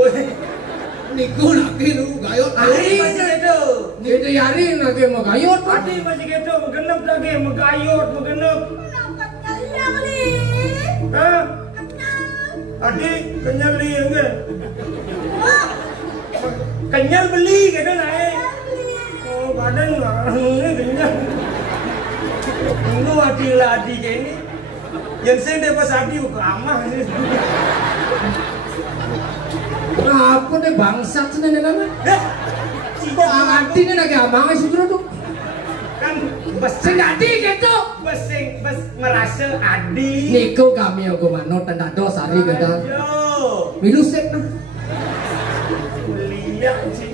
Niku lagi lu gayot. Ari masih gitu. Itu yari lagi mau gayot. Adi masih gitu, megenep lagi, megayot, megenep. Hah? Adi kenyal li enggak? Kenyal beli gitu naik. Oh badan ini kenyal. Ini adi ini. Yang saya dapat adi amah ini. Apa deh bangsat sih nana? Adi ini lagi amang sih tuh. Kan bes Sengadi gitu. bes merasa adi. Niko kami yang gumano tanda dosari gitu. Yo. Milusek nah. Lihat sih.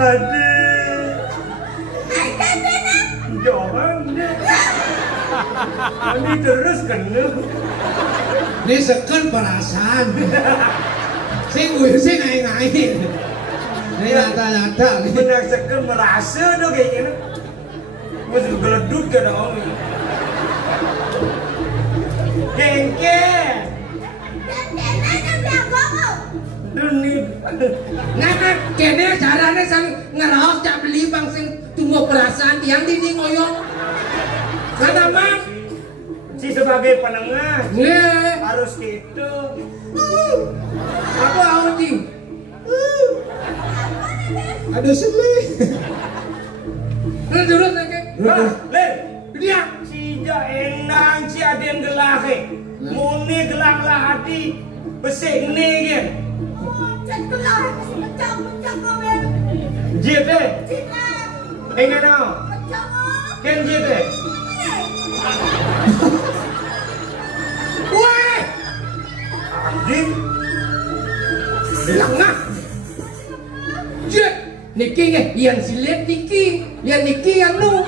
Adi. Jangan deh. Ini terus kena. Ini sekan perasaan. Sing gue sing ngai-ngai. Ini nyata-nyata. Benar sekan merasa tuh kayak gini. Masih geledut ke dong. Gengke. Dunia. Nah, kene carane sang ngeraos cak beli bang sing tunggu perasaan tiang dini ngoyong. Karena mah Si sebagai penengah nge harus gitu. apa Audi? Aduh sedih. Durut lagi. Ler, Dia si ja enang si aden gelahe. Muni gelang lah hati besek negen. Jete, enggak tahu. Ken jete. weh Anjing. lengah. Jet Niki nge, yang silet Niki, yang Niki yang nu.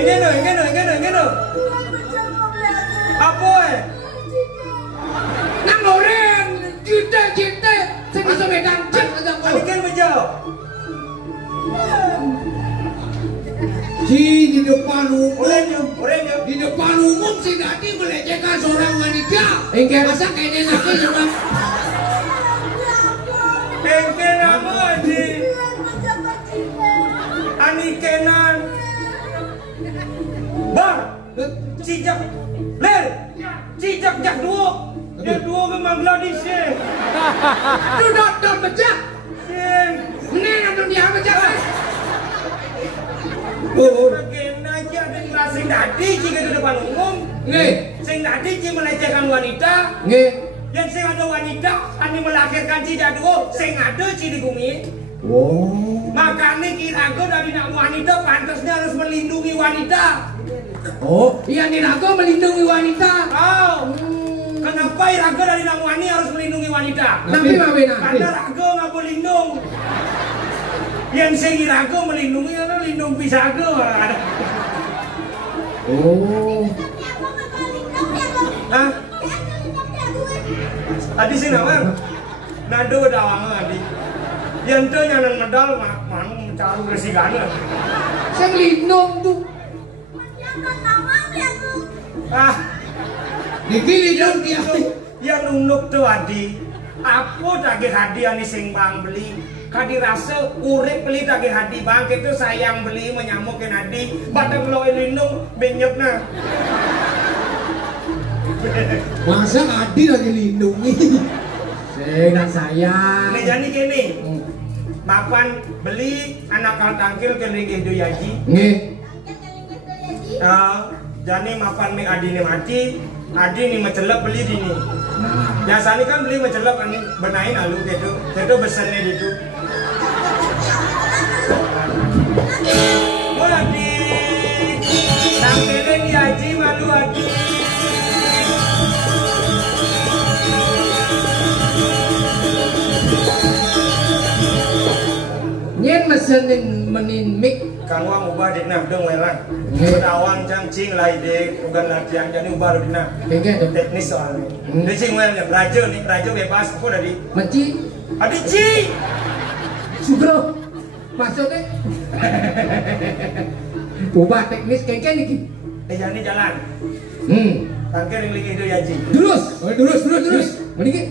Ini no. Apa Nang orang jite, saya bisa medan cek aja Ini kau. kan menjauh. Si di depan umum. Orangnya. Di depan umum si Dadi melecehkan seorang wanita. Enggak. Masa kayaknya laki sama Bengkel nama aja. Ani kenan. Bar. Cicak. Ler. Cicak jak dua. Dia dua memang Bangladesh. Duduk pecah. Sing. Ini yang dunia pecah. Bagaimana aja ada ngerasa Dadi jika di depan umum. Nge, Sing Dadi jika melecehkan wanita. nge. Yang sing ada wanita, ani melahirkan cida dua, sing ada di bumi. Oh. Makanya kirago dari nak wanita pantasnya harus melindungi wanita. Oh. Iya Nirago melindungi wanita. Oh, kenapa Irago dari nak wani harus melindungi wanita? Tapi mawin Karena Rago nggak boleh lindung. Yang sing Irago melindungi itu lindung pisago. Oh. Hah? Adi sih nama? Nado dawang adi. Yang tu nyanang medal mana mencari resigana. Saya melindung tuh. Ah, Niki lindung dia. yang nunuk tuh adi. Apa daging hadiah nih sing bang beli? Kadi rasa urip beli daging hadi bang itu sayang beli menyamukin hadi. Pada kalau lindung benyepna. Masa Adi lagi lindungi. Dengan saya. Nih jadi gini. Mapan beli anak kal tangkil ke ringgih do yaji. Nge. Jadi mapan mi adi ni mati. Adi ni mencelep beli di ni. Biasanya kan beli mencelep kan benain alu gitu. Itu besennya gitu. Adi, tangkilin yaji malu adi. nyen mesenin menin mik Kang Wang ubah dina dong welang. Pedawang cangcing lai dek bukan latihan jadi ubah dina. Teknis soalnya. Ini cing wel yang raja nih, raja bebas aku dari. Menci. Adi ci. Sugro. Maksudnya. Ubah teknis kengken iki. Jadi jalan. Tangker yang lagi itu ya ci. Terus. Meniki.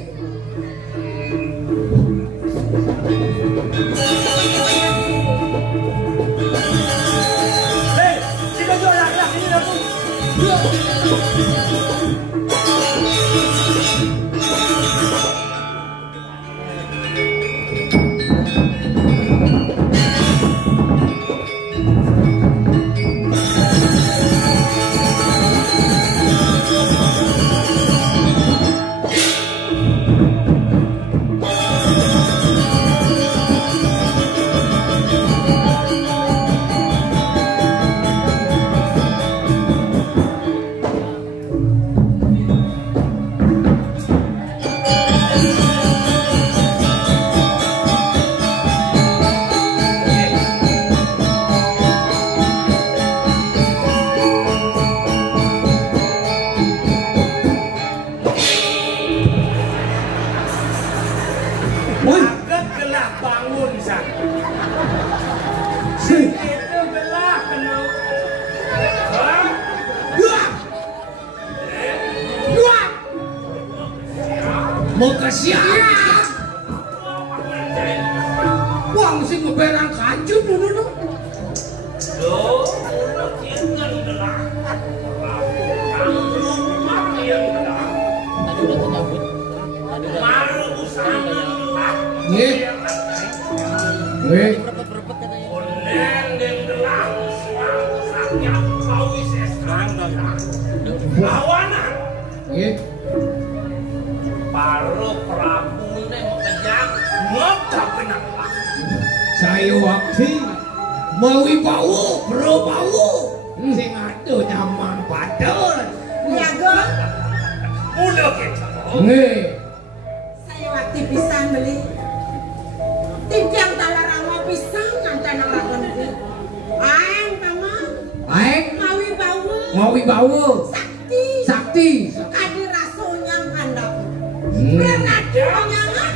Mau ke siapa? Wang sing ngeberang kacut dulu. Baru Prabu ini mengejar ngapa kenapa? Saya waktu mau bau, bro bau. Sing ado nyaman padon. Niaga, Mula kita. saya waktu pisang beli. Tiang talarama pisang ngantar nang lakon iki. Aeng mama. Aeng Mawi bau. sakti. Kadi rasonya kandap. Renatu penyangat.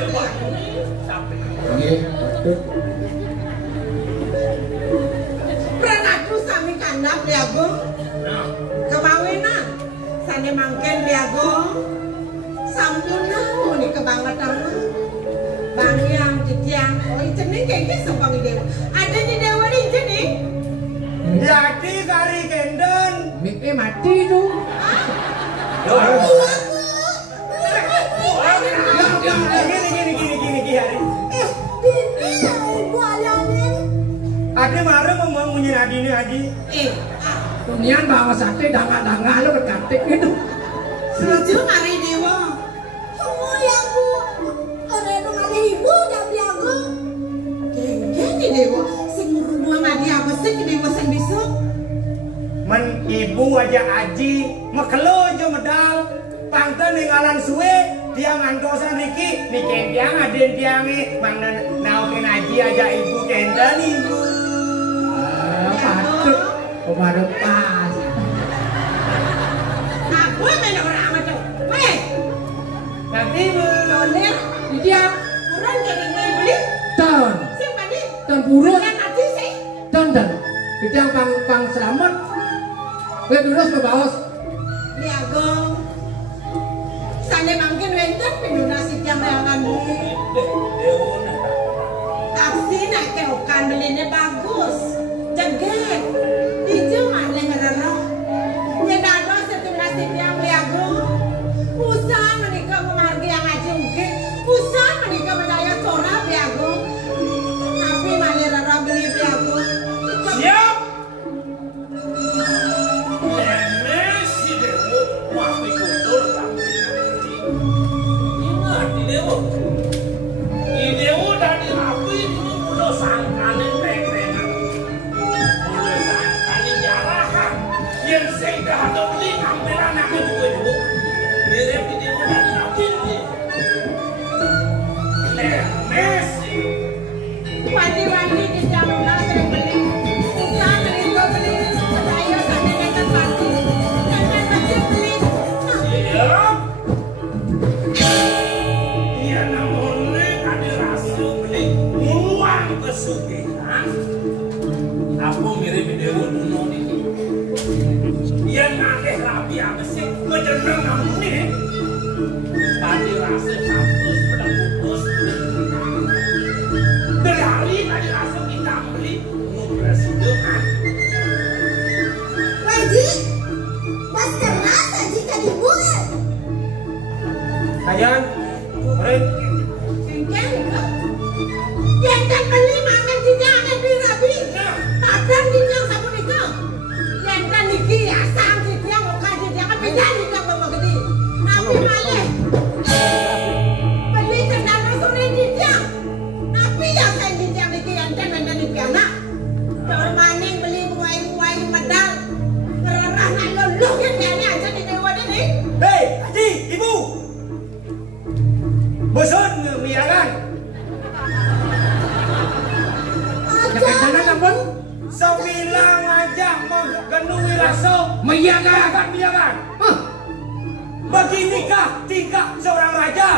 Renatu sami kandap liago. Kebawenan. Sane mangken liago. Sampuna muni kebangetan. Bangyang titiang. Oh jeneng kengke sembang dewa. Ada di dewa ni jeneng. Jadi kari kendon. Miknya mati tuh. Gini hari. Ade marah mau munyin adi ini adi. Nian bawa sate danga lo berkantik itu. Setuju ngari dewa. Semua yang bu, orang itu ngari ibu tapi aku. Kengke dewa. Sing rumah ngadi apa sih dewa sing besok. Men ibu aja aji mekelo aja medal. Pangten ningalan suwe dia ngantosan Riki niken tiang aden tiangi mangna naukin aji aja ibu kenten ibu. Patut. Baru pas. Aku men orang amat tuh. Weh, Nanti bu. doler Dia kurang jadi beli. ton. Sing tadi. Ton burung. Yang nanti sih. Ton. Itu yang pang selamat. Lurus ke bawah. Liago. Sane mungkin wenten pendonasi yang layangan beli. Taksi naik keokan belinya bagus. Jeget. Itu mana ngerero. Nyedado setengah yang liago. Usah menikah memargi yang aja mungkin. Usah menikah mendaya corah liago. Tapi mana rara beli liago. Siap. Messi dewo, wapi kudur tapi. Ingat di dewo dari api itu udah sangkanin pek-pekan. Udah wani di Jamuna sering beli. Usaha beli saya sandikan pasti. Jangan masih beli. Siap. Iya namanya ada rasa beli uang kesugihan. Aku mirip video dulu ini. Dia ngakeh rapi apa sih? Ngejeneng namanya. Tadi rasa satu sudah putus. Dari tadi rasa kita beli presiden. Wajib, pas keras jika dibuat. Ayan, Ren. Cengkeh enggak? Jangan beli makan jangan beli rabi. Padahal dijang sabun itu. Jangan niki ya sang dijang okan dijang kan beda dijang bawa gede. Nabi malih. Beli cendana sore dijang. Nabi yang saya dijang niki yang dan niki anak. Dor maning beli buai medal. Ngerarah nak luluh yang dia aja di dewa ini. Hei, Haji, Ibu. Bosan ngemiangan. Jangan ampun. Sebilang aja mau genui rasa. Miangan. Miangan. Beginikah tingkah seorang raja?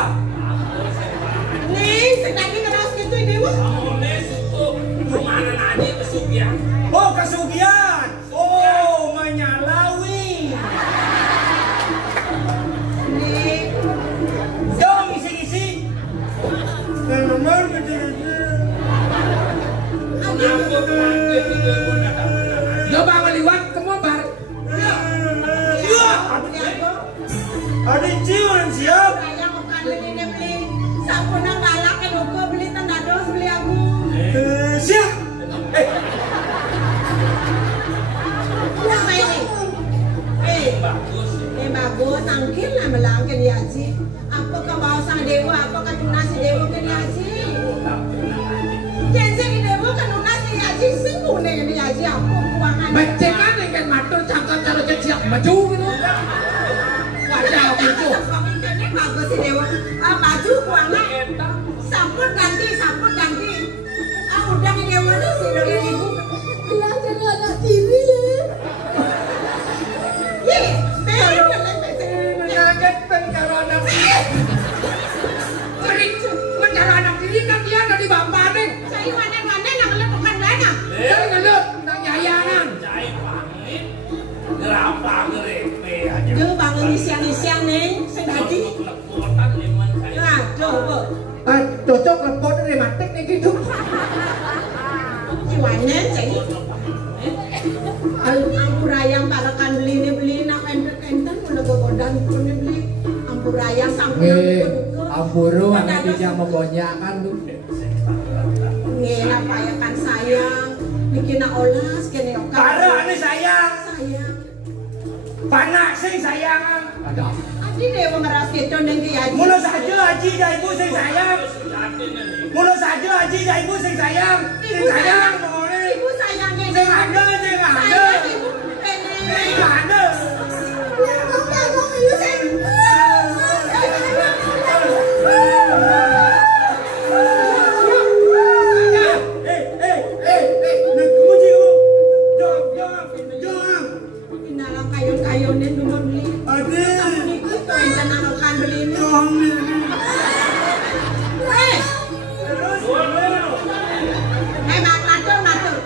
Nih, sedang keras gitu dewa. Kamu suku kemana nadi kesugihan? Oh, kesugihan. Oh, menyalawi. Nih, Dong isi-isi. Nomor Kenapa kemana video pun datang? Coba ngeliwat ke mobar. Iya. Ada cium siap. Saya makan beli sampuna balak ke loko beli tanda dos beli aku. Siap. Apa ini? Bagus. Bagus, angkir lah melangkin ya Haji. Apa kau bawa sang dewa, apa kau tunasi dewa ke dia Haji? Jangan di dewa kan tunasi ya Haji, sembuh nih dia Haji. Apa kuangan? Bacengan dengan matur cangkat cara kecil maju gitu. Wajah itu. Ini bagus si dewa. Baju kuangan. Sampun ganti. Udah di dewa tuh si dari ibu. Bilang jadi anak tiri ya. Ih, Mengagetkan kalau anak diri. Sering mencari anak diri kan dia ada di bamparin. saya mana nak lepukan mana? Saya ngelut nang yayangan. Cai pamit. Gerapa gerepe aja. Dia bangun siang nih, sedadi. Lepotan liman saya. Nah, coba. Cocok lepot rematik nih gitu. Cuannya cek. Ampurayang balakan beli nak enten mulai godan pun beli. Ampurayang sampai Ampuru anak dia membonyakan tuh. ngena payakan sayang, bikin olas kene okan. Para ini sayang. Sayang. Panak sing sayang. Ada. Adi dewa ngeras keton yang kiai. Mula saja Haji dan Ibu sing sayang. Yakin ini. Mula saja Haji dan Ibu sing sayang. Sing sayang boleh. Ibu sayang Sing ada. Sayang ibu. Sing ada. Ngomong lu sen. Nak kunci u. Jom. Inalang kayon-kayonin dumon beli. Ade. Ikut kau enten akan beli ini. Jom.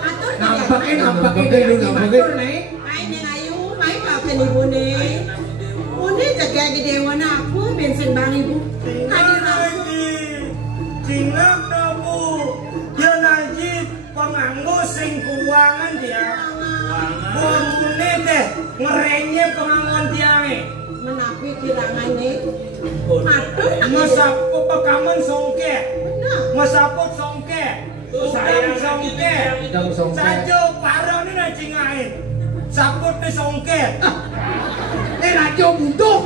Matur. Nampakin lu nampakin nih. Mai ning ayu, mai pakai ibu nih. Uni jaga gede wana aku bensin bang ibu. Hadir langsung. Cinap dabu. Dia najib penganggu sing keuangan dia. Bumbune teh ngerenyep pengangguan dia nih. Menapi kirangan nih. Aduh, Masapu pekaman songke. benar. Masaput songke. Sayang songke. Dang songke. Sajo parah ni nak cingain. Saput ni songke. Ini rajo butuh.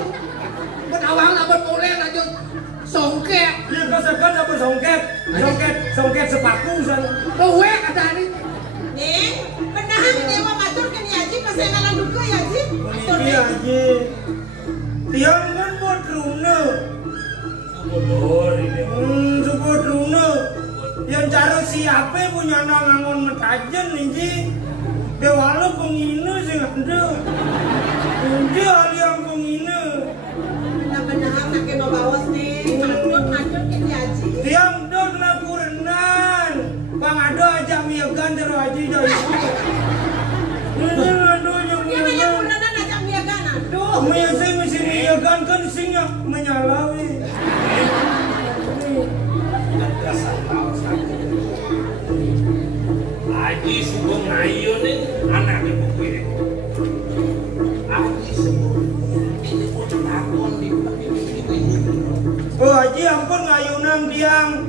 Penawang lapor boleh rajo songke. Dia kesekan apa songket? Songket sepaku sana. Kowe kata ini. Nih, benar dewa matur ke Haji pasengalan duka ya Haji. Matur Iya nih. je. Tiang kan buat runa. Bodoh ini. Sebut runa. Yang cari siapa punya nyana ngangon metajen nih Dewalu pengine sih ada. Dia aliang pengine. Benar-benar nak bawas nih. Madut ini aji. Tiang dot nak kurenan. Bang ada aja miagan terus aji jadi. Ini aduh yang kurenan aja miagan aduh. Miagan mesti miagan kan isinya menyalawi. Aji sebelum ngayun nih anak ibu gue. Aji sebelum ini pun takon di Oh Aji ampun ngayunan tiang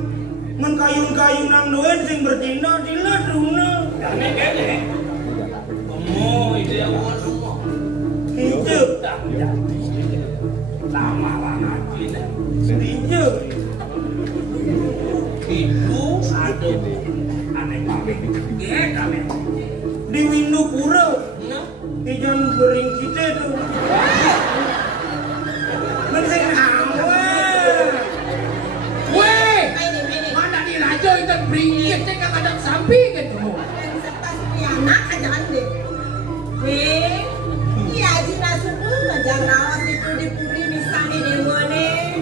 menkayun-kayunan duit sing bertindak di ledruna. Kami kene. Kamu ide awal semua. Hidup lama banget ini. hidup. Itu ada aneh banget. Kami. Di Windupura. Di Jan Bering kita tuh. Mensing awal. Weh, mana di raja itu beringit cek yang ada samping gitu. Anak aja deh. Iya aji nasuku ngajak rawas itu di puri bisa di dewa nih.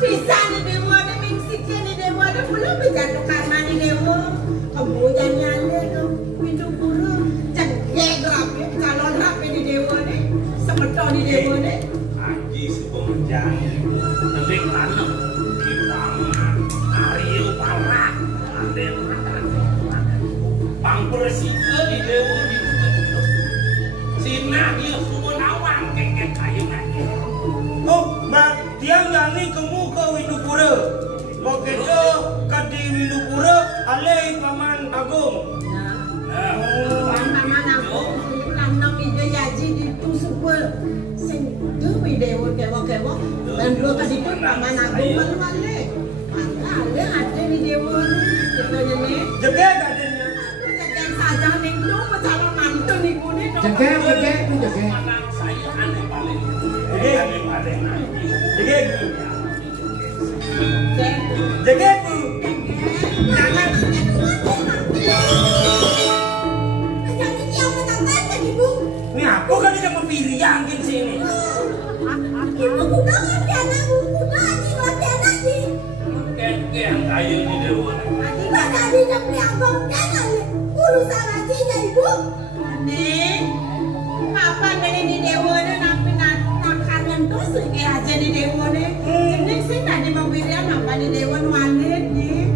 Bisa di dewa nih mingsiknya di dewa nih belum berjatuh karma di dewa. Kemudian nyale tuh pintu pura cegek rapi calon rapi di dewa nih. Semedo di dewa nih. Aji sebelum jangan. Tapi tanam di tangan. Ariel parah. Ada Bang Persiko di dewa di Sina dia semua nawang keket kayu nanti. Oh, Mbak, tiang yani kamu ke Windupura. Begitu ke di Windupura, alih Paman Agung. Paman aku tanam ide yaji di tusuk sing tuh video kewo-kewo dan dua kali itu Paman aku malu-malu. Malu ada video ini nih. Jegek adanya. Jegek saja nih lu calon mantu nih kuning. Jegek. Anak saya aneh paling. Aneh paling. Jegek. Jegek. Jangan. Ini apa kali yang mempiriangin sini? Keket kayu di dewa. Nih, apa dari di dewa nih nampi kangen terus kayak aja di dewa nih. Ini sih tadi mau bilang apa di dewa nualit nih.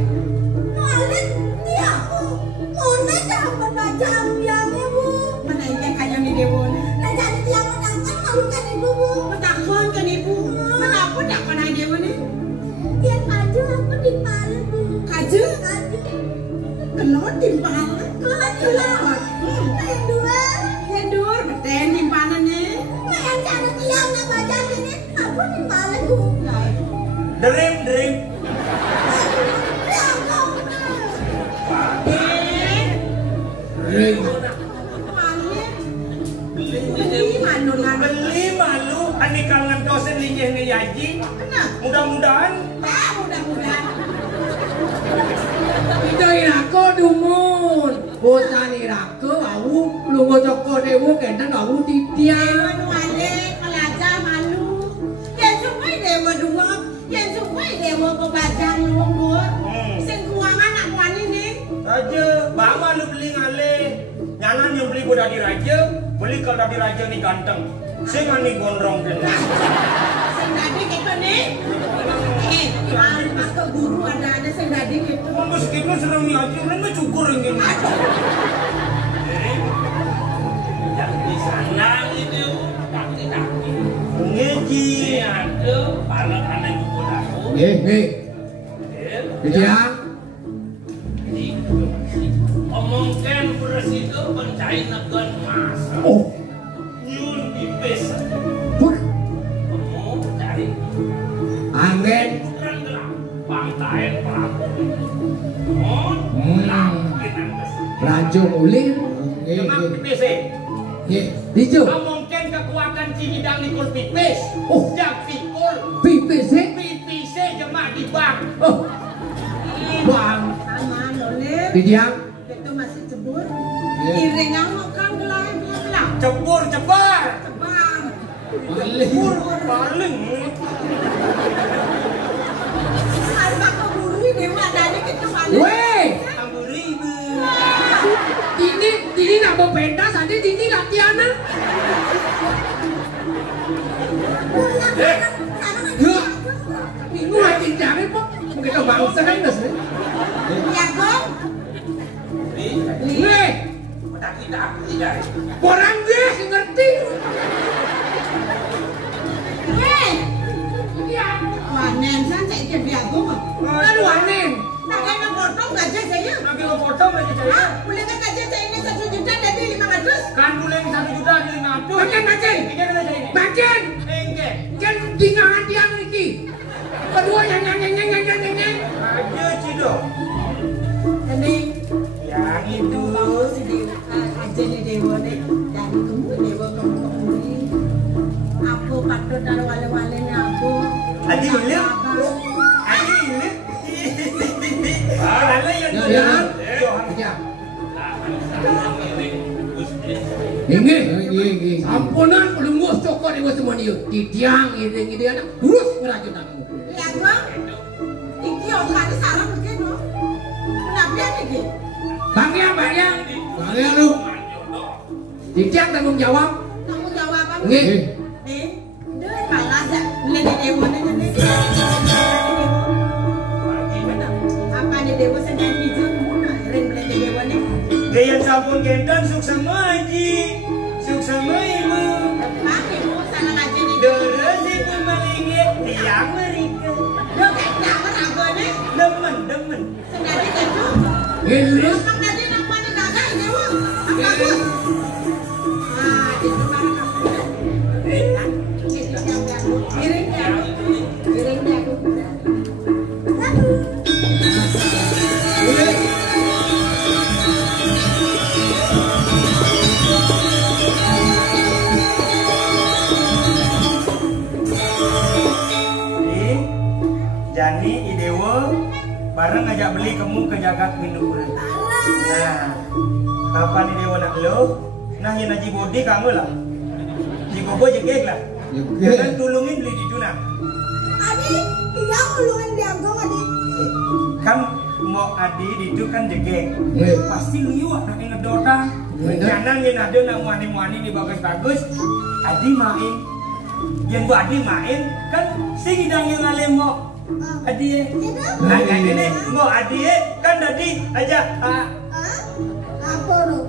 Mana ini kayak di dewa nih. Takon kan ibu. Kenapa takon aja dewa nih? Kaju? Kelot timpalan. Kelot. Yang dua beten timpanannya. Derim. Beli malu, ani kangen dosen linyeh nih Yaji. Mudah-mudahan. Itu irako dumun. Bosan irako awu lungo coko dewu kendang awu titiang. Raja, bama lu beli ngale. Nyanan yang beli budak di raja, beli kalau dari raja nih ganteng. Sing ani gondrong kena. Ke guru ada sing dadi gitu. Meskipun serem Yaji, udah cukur yang gini. Yang di sana itu kaki-kaki. Ngeji. Ini ada para anak ibu aku. Titiang. Omongkan Persiko pencari negan mas. Oh. Nyun ipes. Kamu cari. Angin. Bukan gelap. Pantain pelaku. Mon. Lakinan besi. Ranjung ulir. Kenapa pipis Hijau. Omongkan kekuatan Cihidang Nikol pipis. Oh. Jak pikul. Pipis Pipis jemaah di bank. Oh. Bang. Aman lolir. Didiam. Itu masih cebur. Iringan makan gelai belak. Cebur cebar. Cebang. Cebur paling. Harga keburu ini wadahnya kita balik. Weh, Amburi ibu. ini nak berpentas aja ini latihan. Ya, minggu lagi jangan kok. Mungkin lo bangsa kan nggak sih? Ya kong. Weh, orang dia ngerti. Weh. Wanen san saya ke biar kong. Aduh Wanen. Nak kena potong gaji saya. Lagi lo potong aja Ah, saya. boleh kan gaji saya ini 1 juta jadi 500. Kan boleh 1 juta jadi 500. Makin. Tiga kena saya ini. Makin. Engke. Kan tinggal dia lagi. Kedua yang. Aja cido. Ini Yang itu. bagus si Dewa, aja ni Dewa ni. Dan kamu Dewa kamu ni. Aku patut dari wale-wale ni aku. Adi boleh. Adi ini. Lalu yang Ya. Ini. Ampunan pelunggus cokot ibu semua ni. Tiang ini anak terus merajut aku. Ya kong. Iki orang ni salah mungkin no. Kenapa ni? Bang yang lu. Tiang tanggung jawab. Kamu jawab apa? Nggih. Ni, dia malas ya. Boleh ni Dewa ni ni. Apa ni Dewa sedang bijak muna. Ren boleh ni Dewa ni. Gaya sampun gendon suksama haji. Suksama ibu. Pakai mu sana ngaji ni. Deres ibu malingit. Tiang mereka. Dia tak apa ni. Demen. Sedang keju. Ini. Memang tadi nampak ni naga ini wah. Bagus. Ah, itu baru kamu. Kiring dia. Jani Idewo bareng ngajak beli kamu ke jagat Windukuran. Nah, kapan Idewo nak lo? Nah, yang naji bodi kamu lah. Ji bobo jegek lah. Jangan tulungin beli di Juna. Adi, iya ulungan dianggung Adi. Kan mau adi itu kan jegek. Pasti lu yuk nak inget dota. Jangan yang ada nak muani-muani di bagus-bagus. Adi main. Yang bu Adi main kan sing hidang yang ngalem mau. Adi nah kayak ini mau Adi kan tadi aja Apa lu?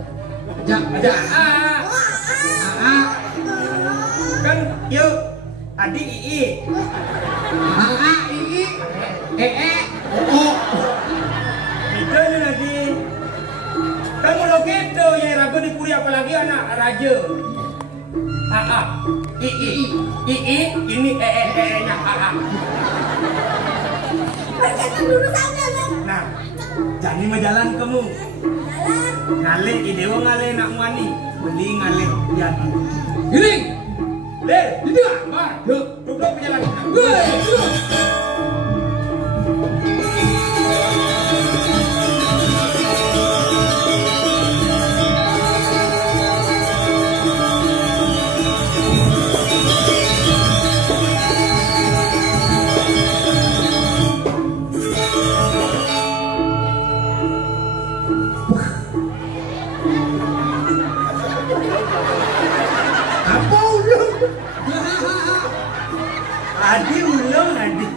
kan yuk Adi ii itu nih Adi kan kalau gitu yang ragu dipuri apalagi anak raja ii ini nya Berkata dulu saja kan? nah jadi majalan kamu Jalan. ngale idewo ngale nak muani beli ngale jadi Ini. deh Ini apa? Yuk. duduk perjalanan Apa ulung? Adi ulung Adi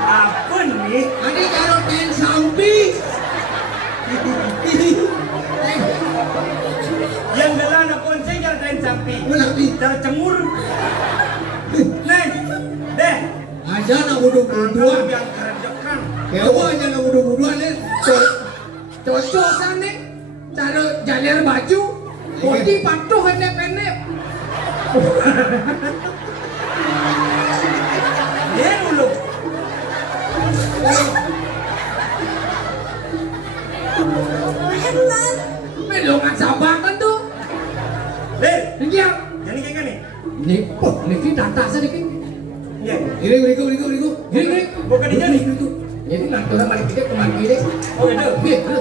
apa nih Ini karo ten sampi. yang gelan nak konsen jangan sampai Ulang di. tercemur nih deh Aja nak budu-buduan. yang keredekan Kewa aja nak budu-buduan ni. Cocok sana. Cara jalir baju. Bodi patuh pendek-pendek. dia ulung Hebat. Melongan sabang kan tu. deh Ini yang. jadi kayak gini Ni, ni kita atas ni. ya Iriku. Ini. bukan di jadi Jadi nanti orang balik kita kemana kita. oh itu Gitu.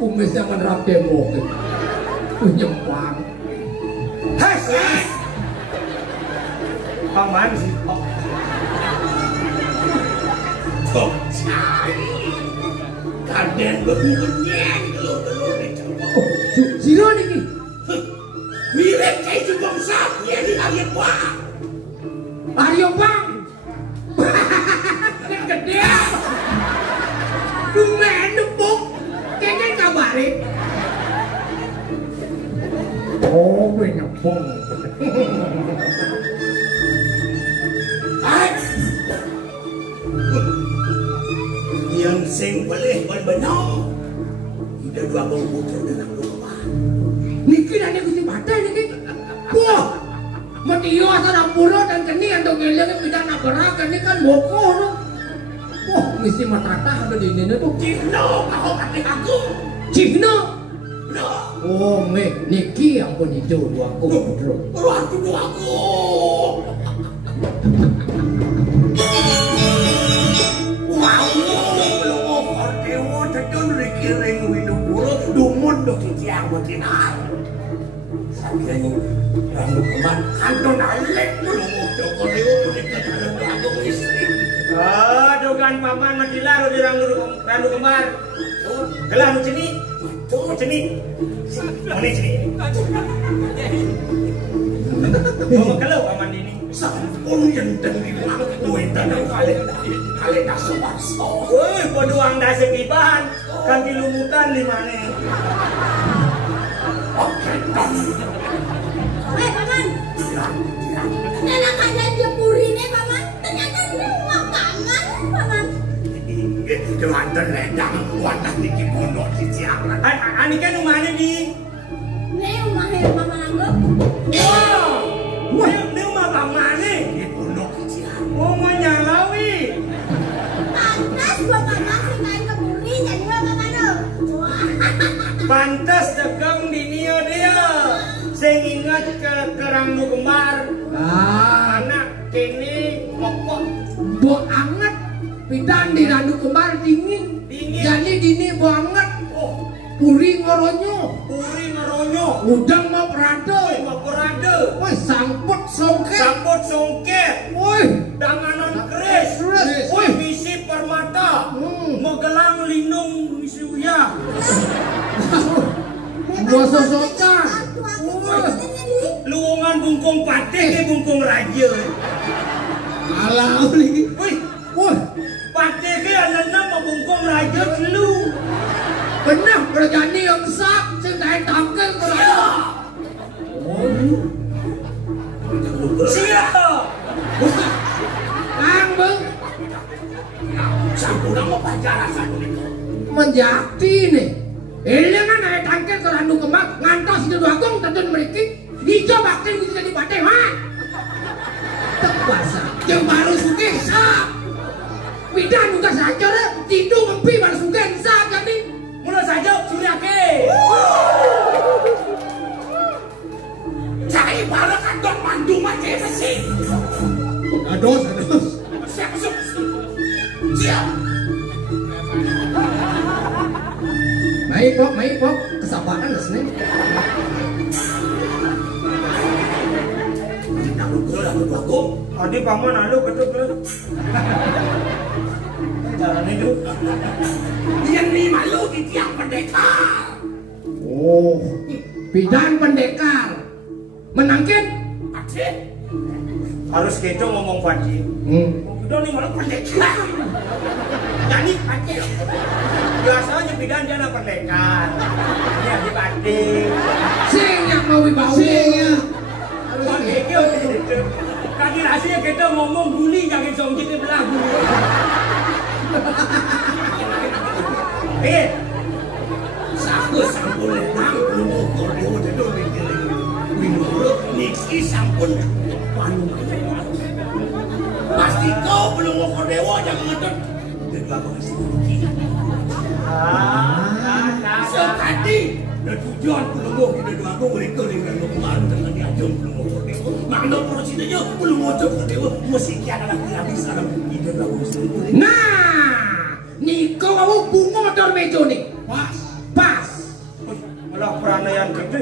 Kumisnya menerap demo nyempang. Hei, paman sih. Kok cari kalian berhubungnya gelur-gelur di Oh, Zino nih. mirip kayak jubang sapi yang di Arya Bang. Arya Bang. Gede. Lumayan nembuk. Kayaknya kabarin. Oh, nyempang. Yang sing boleh benar. Udah dua bau putra dengan rumah. Niki nanya kucing batai niki. Wah, mati yo asal pulau dan keni atau geleng bidang nabarakan ini kan boko no. Wah, mesti matata ada di ini tuh. Cino, kau kaki aku. Cino. No. Oh, niki yang pun itu dua aku putra. Ruang dua aku. Wow, belum kordewo terjun rikiring windu buru dumun dok tiang betinal. Sabianya rambut keman kanton alek belum dok kordewo berikan dalam aku istri. Oh, dogan paman mati lalu di randu kembar. Gelar nu ceni. Tuh ceni. Mana ceni? Oh, kalau paman ini. Sampun yang demi waktu dan kalian dah sebasa. Woi, podoang dah sekiban. Kan di lumutan di mana? Oke, kan. Paman. Ternyata kalian dia puri nih, Paman. Ternyata dia uang paman, Paman. Dengan terledang wadah niki pondok di tiang. Ani kan rumahnya di. Nih rumahnya Paman anggap. Wow. Ini rumah paman nih. Di pondok di tiang. Mau menyalawi. Pantas gua Paman sih main ke puri jadi gua Paman lo. Pantas dagang di dia. Saya ingat ke kerangmu kembar. Ah, Anak kini mokok. bo anget. Pidan di randu kembar dingin. Dingin. Jadi dini bo anget. Oh, Puri ngoronyo. puri ngeronyo. Udang mau perado. Wakurade. Woi, sangput songket. Sambut songket. Woi, Danganan keris. Keris. Woi, misi permata. Megelang lindung misi uya. gua sosokan. Luungan bungkung patih ke bungkung raja. Alah, lagi. Wih, Woi, patih ke anak bungkung raja lu. benar berjani yang sak. Cintain tangkel kerana. Siap. Kang beng. Sampurang mau pacaran satu itu. Menjati nih. Ini kan ada tangkel ke randu kembang. Ngantos di bagong terjun meriki. Dijo bakti bisa di batai mah. Terbasa. Yang baru suke sak. Bidan juga saja deh. Tidu mempi baru suke sak jadi. Mulai saja surya ke. Saya baru kantor mandu macam mesin. Ados. Siap, siap. Siap. Maik pok. Kesabaran lah sini. Adi paman alu ketuk. Caranya itu. Yang ni malu di tiang pendekar. Oh, bidan pendekar. Menangkin? Adik. Harus gitu ngomong Fadji. Udah ni malu pendekar. Jadi adik. Biasanya bidan dia nak pendekar. Ini adik-adik. Sing yang mau wibawa. Harus gitu. Kaki rasanya kita ngomong guli jangan song kita belah guli. Saku sampun nang lumukor dewa dedo Winuro niki sampun panuman. Pasti kau belum lumukor dewa jangan ngedot. Kedua pasti niki. Sekali dan tujuan belum mau kita dua aku mereka dengan lumayan dengan diajon belum mau dewa. Makna prosesnya belum mau coba dewa mesti kian anak tidak bisa ide bagus. Nah, niko kamu bunga motor mejo nih. Pas. Malah peranian gede.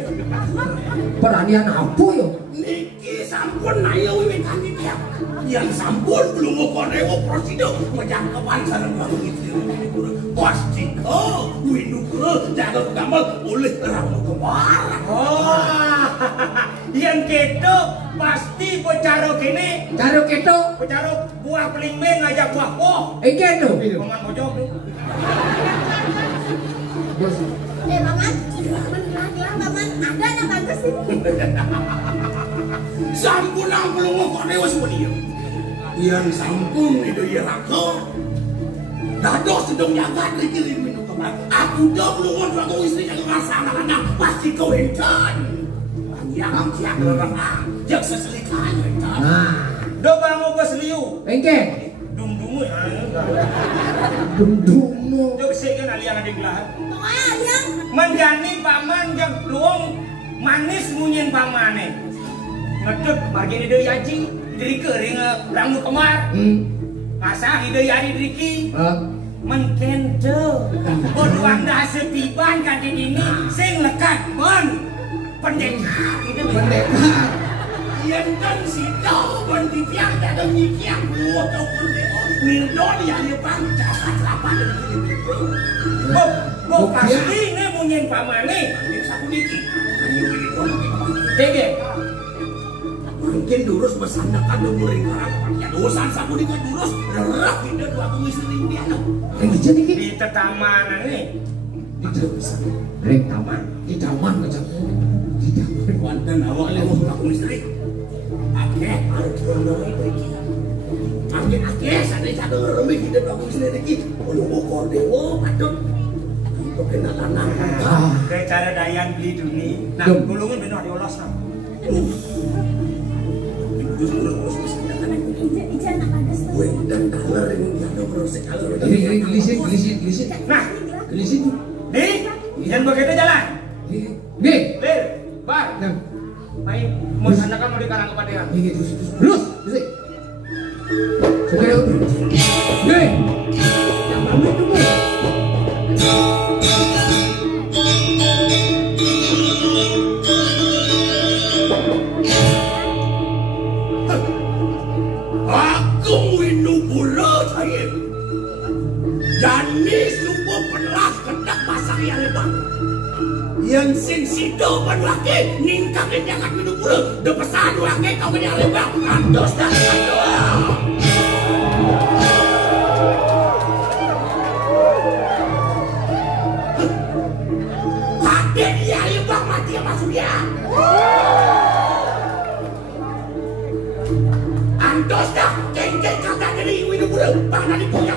Peranian apa yo? Niki sampun nayo wiwitan dia. Yang sampun belum mau konewo prosido menjangkauan sareng bangun itu. Pasti kau windu ke jaga gambar oleh terang kemar. Oh, yang keto pasti bocaro gini. Caro keto. Bocaro buah pelingme ngajak buah poh. Keto. Paman bojok tuh. Bos. Paman, paman, ada anak bagus ini. Sampun ang belum mau konewo semuanya. Yang sampun itu ya rako. Dados sedang jagat dikirim minum kemar. Aku dah belum mau aku istri yang rasa anak-anak pasti kau hentan. Yang siap orang yang seselikan hentan. Nah, Do bangun bos liu. engke. Dum-dumu ya. Dum-dumu. Do besekan aliang ada gelah. Pokoknya yang Menjani paman yang luang manis munyin pamane. Ngedut margini do yaji diri kering rambut kemar. Masa ide yari driki menkente bodoang dasa tiban kaki ini sing lekat pendekar Pendekar. yang kan sida ban tiang ada nyikiang lu atau pendekar mirdon yang depan jasad lapan bo pasti ne munyin pamane saku niki ayo ini kok tege mungkin durus besandakan umuring orang ya dosan saku niki durus rerak ini dua aku istri dia Yang jadi ki di tetamanan nih Reng taman. Di taman macam. Di taman. Wanten awak lewat aku istri akeh harus benar itu akeh sadar sadar remeh kita dua aku istri ini ulu bokor dewo padut untuk kenalan kayak cara dayan beli duni nah gulungan benar diolos nah Ija anak bagus. dan kaler ini ada proses kaler Gelisin. nah Gelisin. di jangan begitu jalan Nih. lir bar Nah. main mau sandakan mau dikalang kepada Terus. Segera. Nih. Yang mana itu, Bu? Aku windu pula saya. Jani subuh pelas kedak pasang yang lebar. Yang sing sido berlaki ningkakin jangan windu pula. De pesan laki kau yang lebar. Andos dah andos. Hadir dia lebar mati ya masuk ya. Andos dah, kengkeng kagak jadi windu pula. Bang nadi punya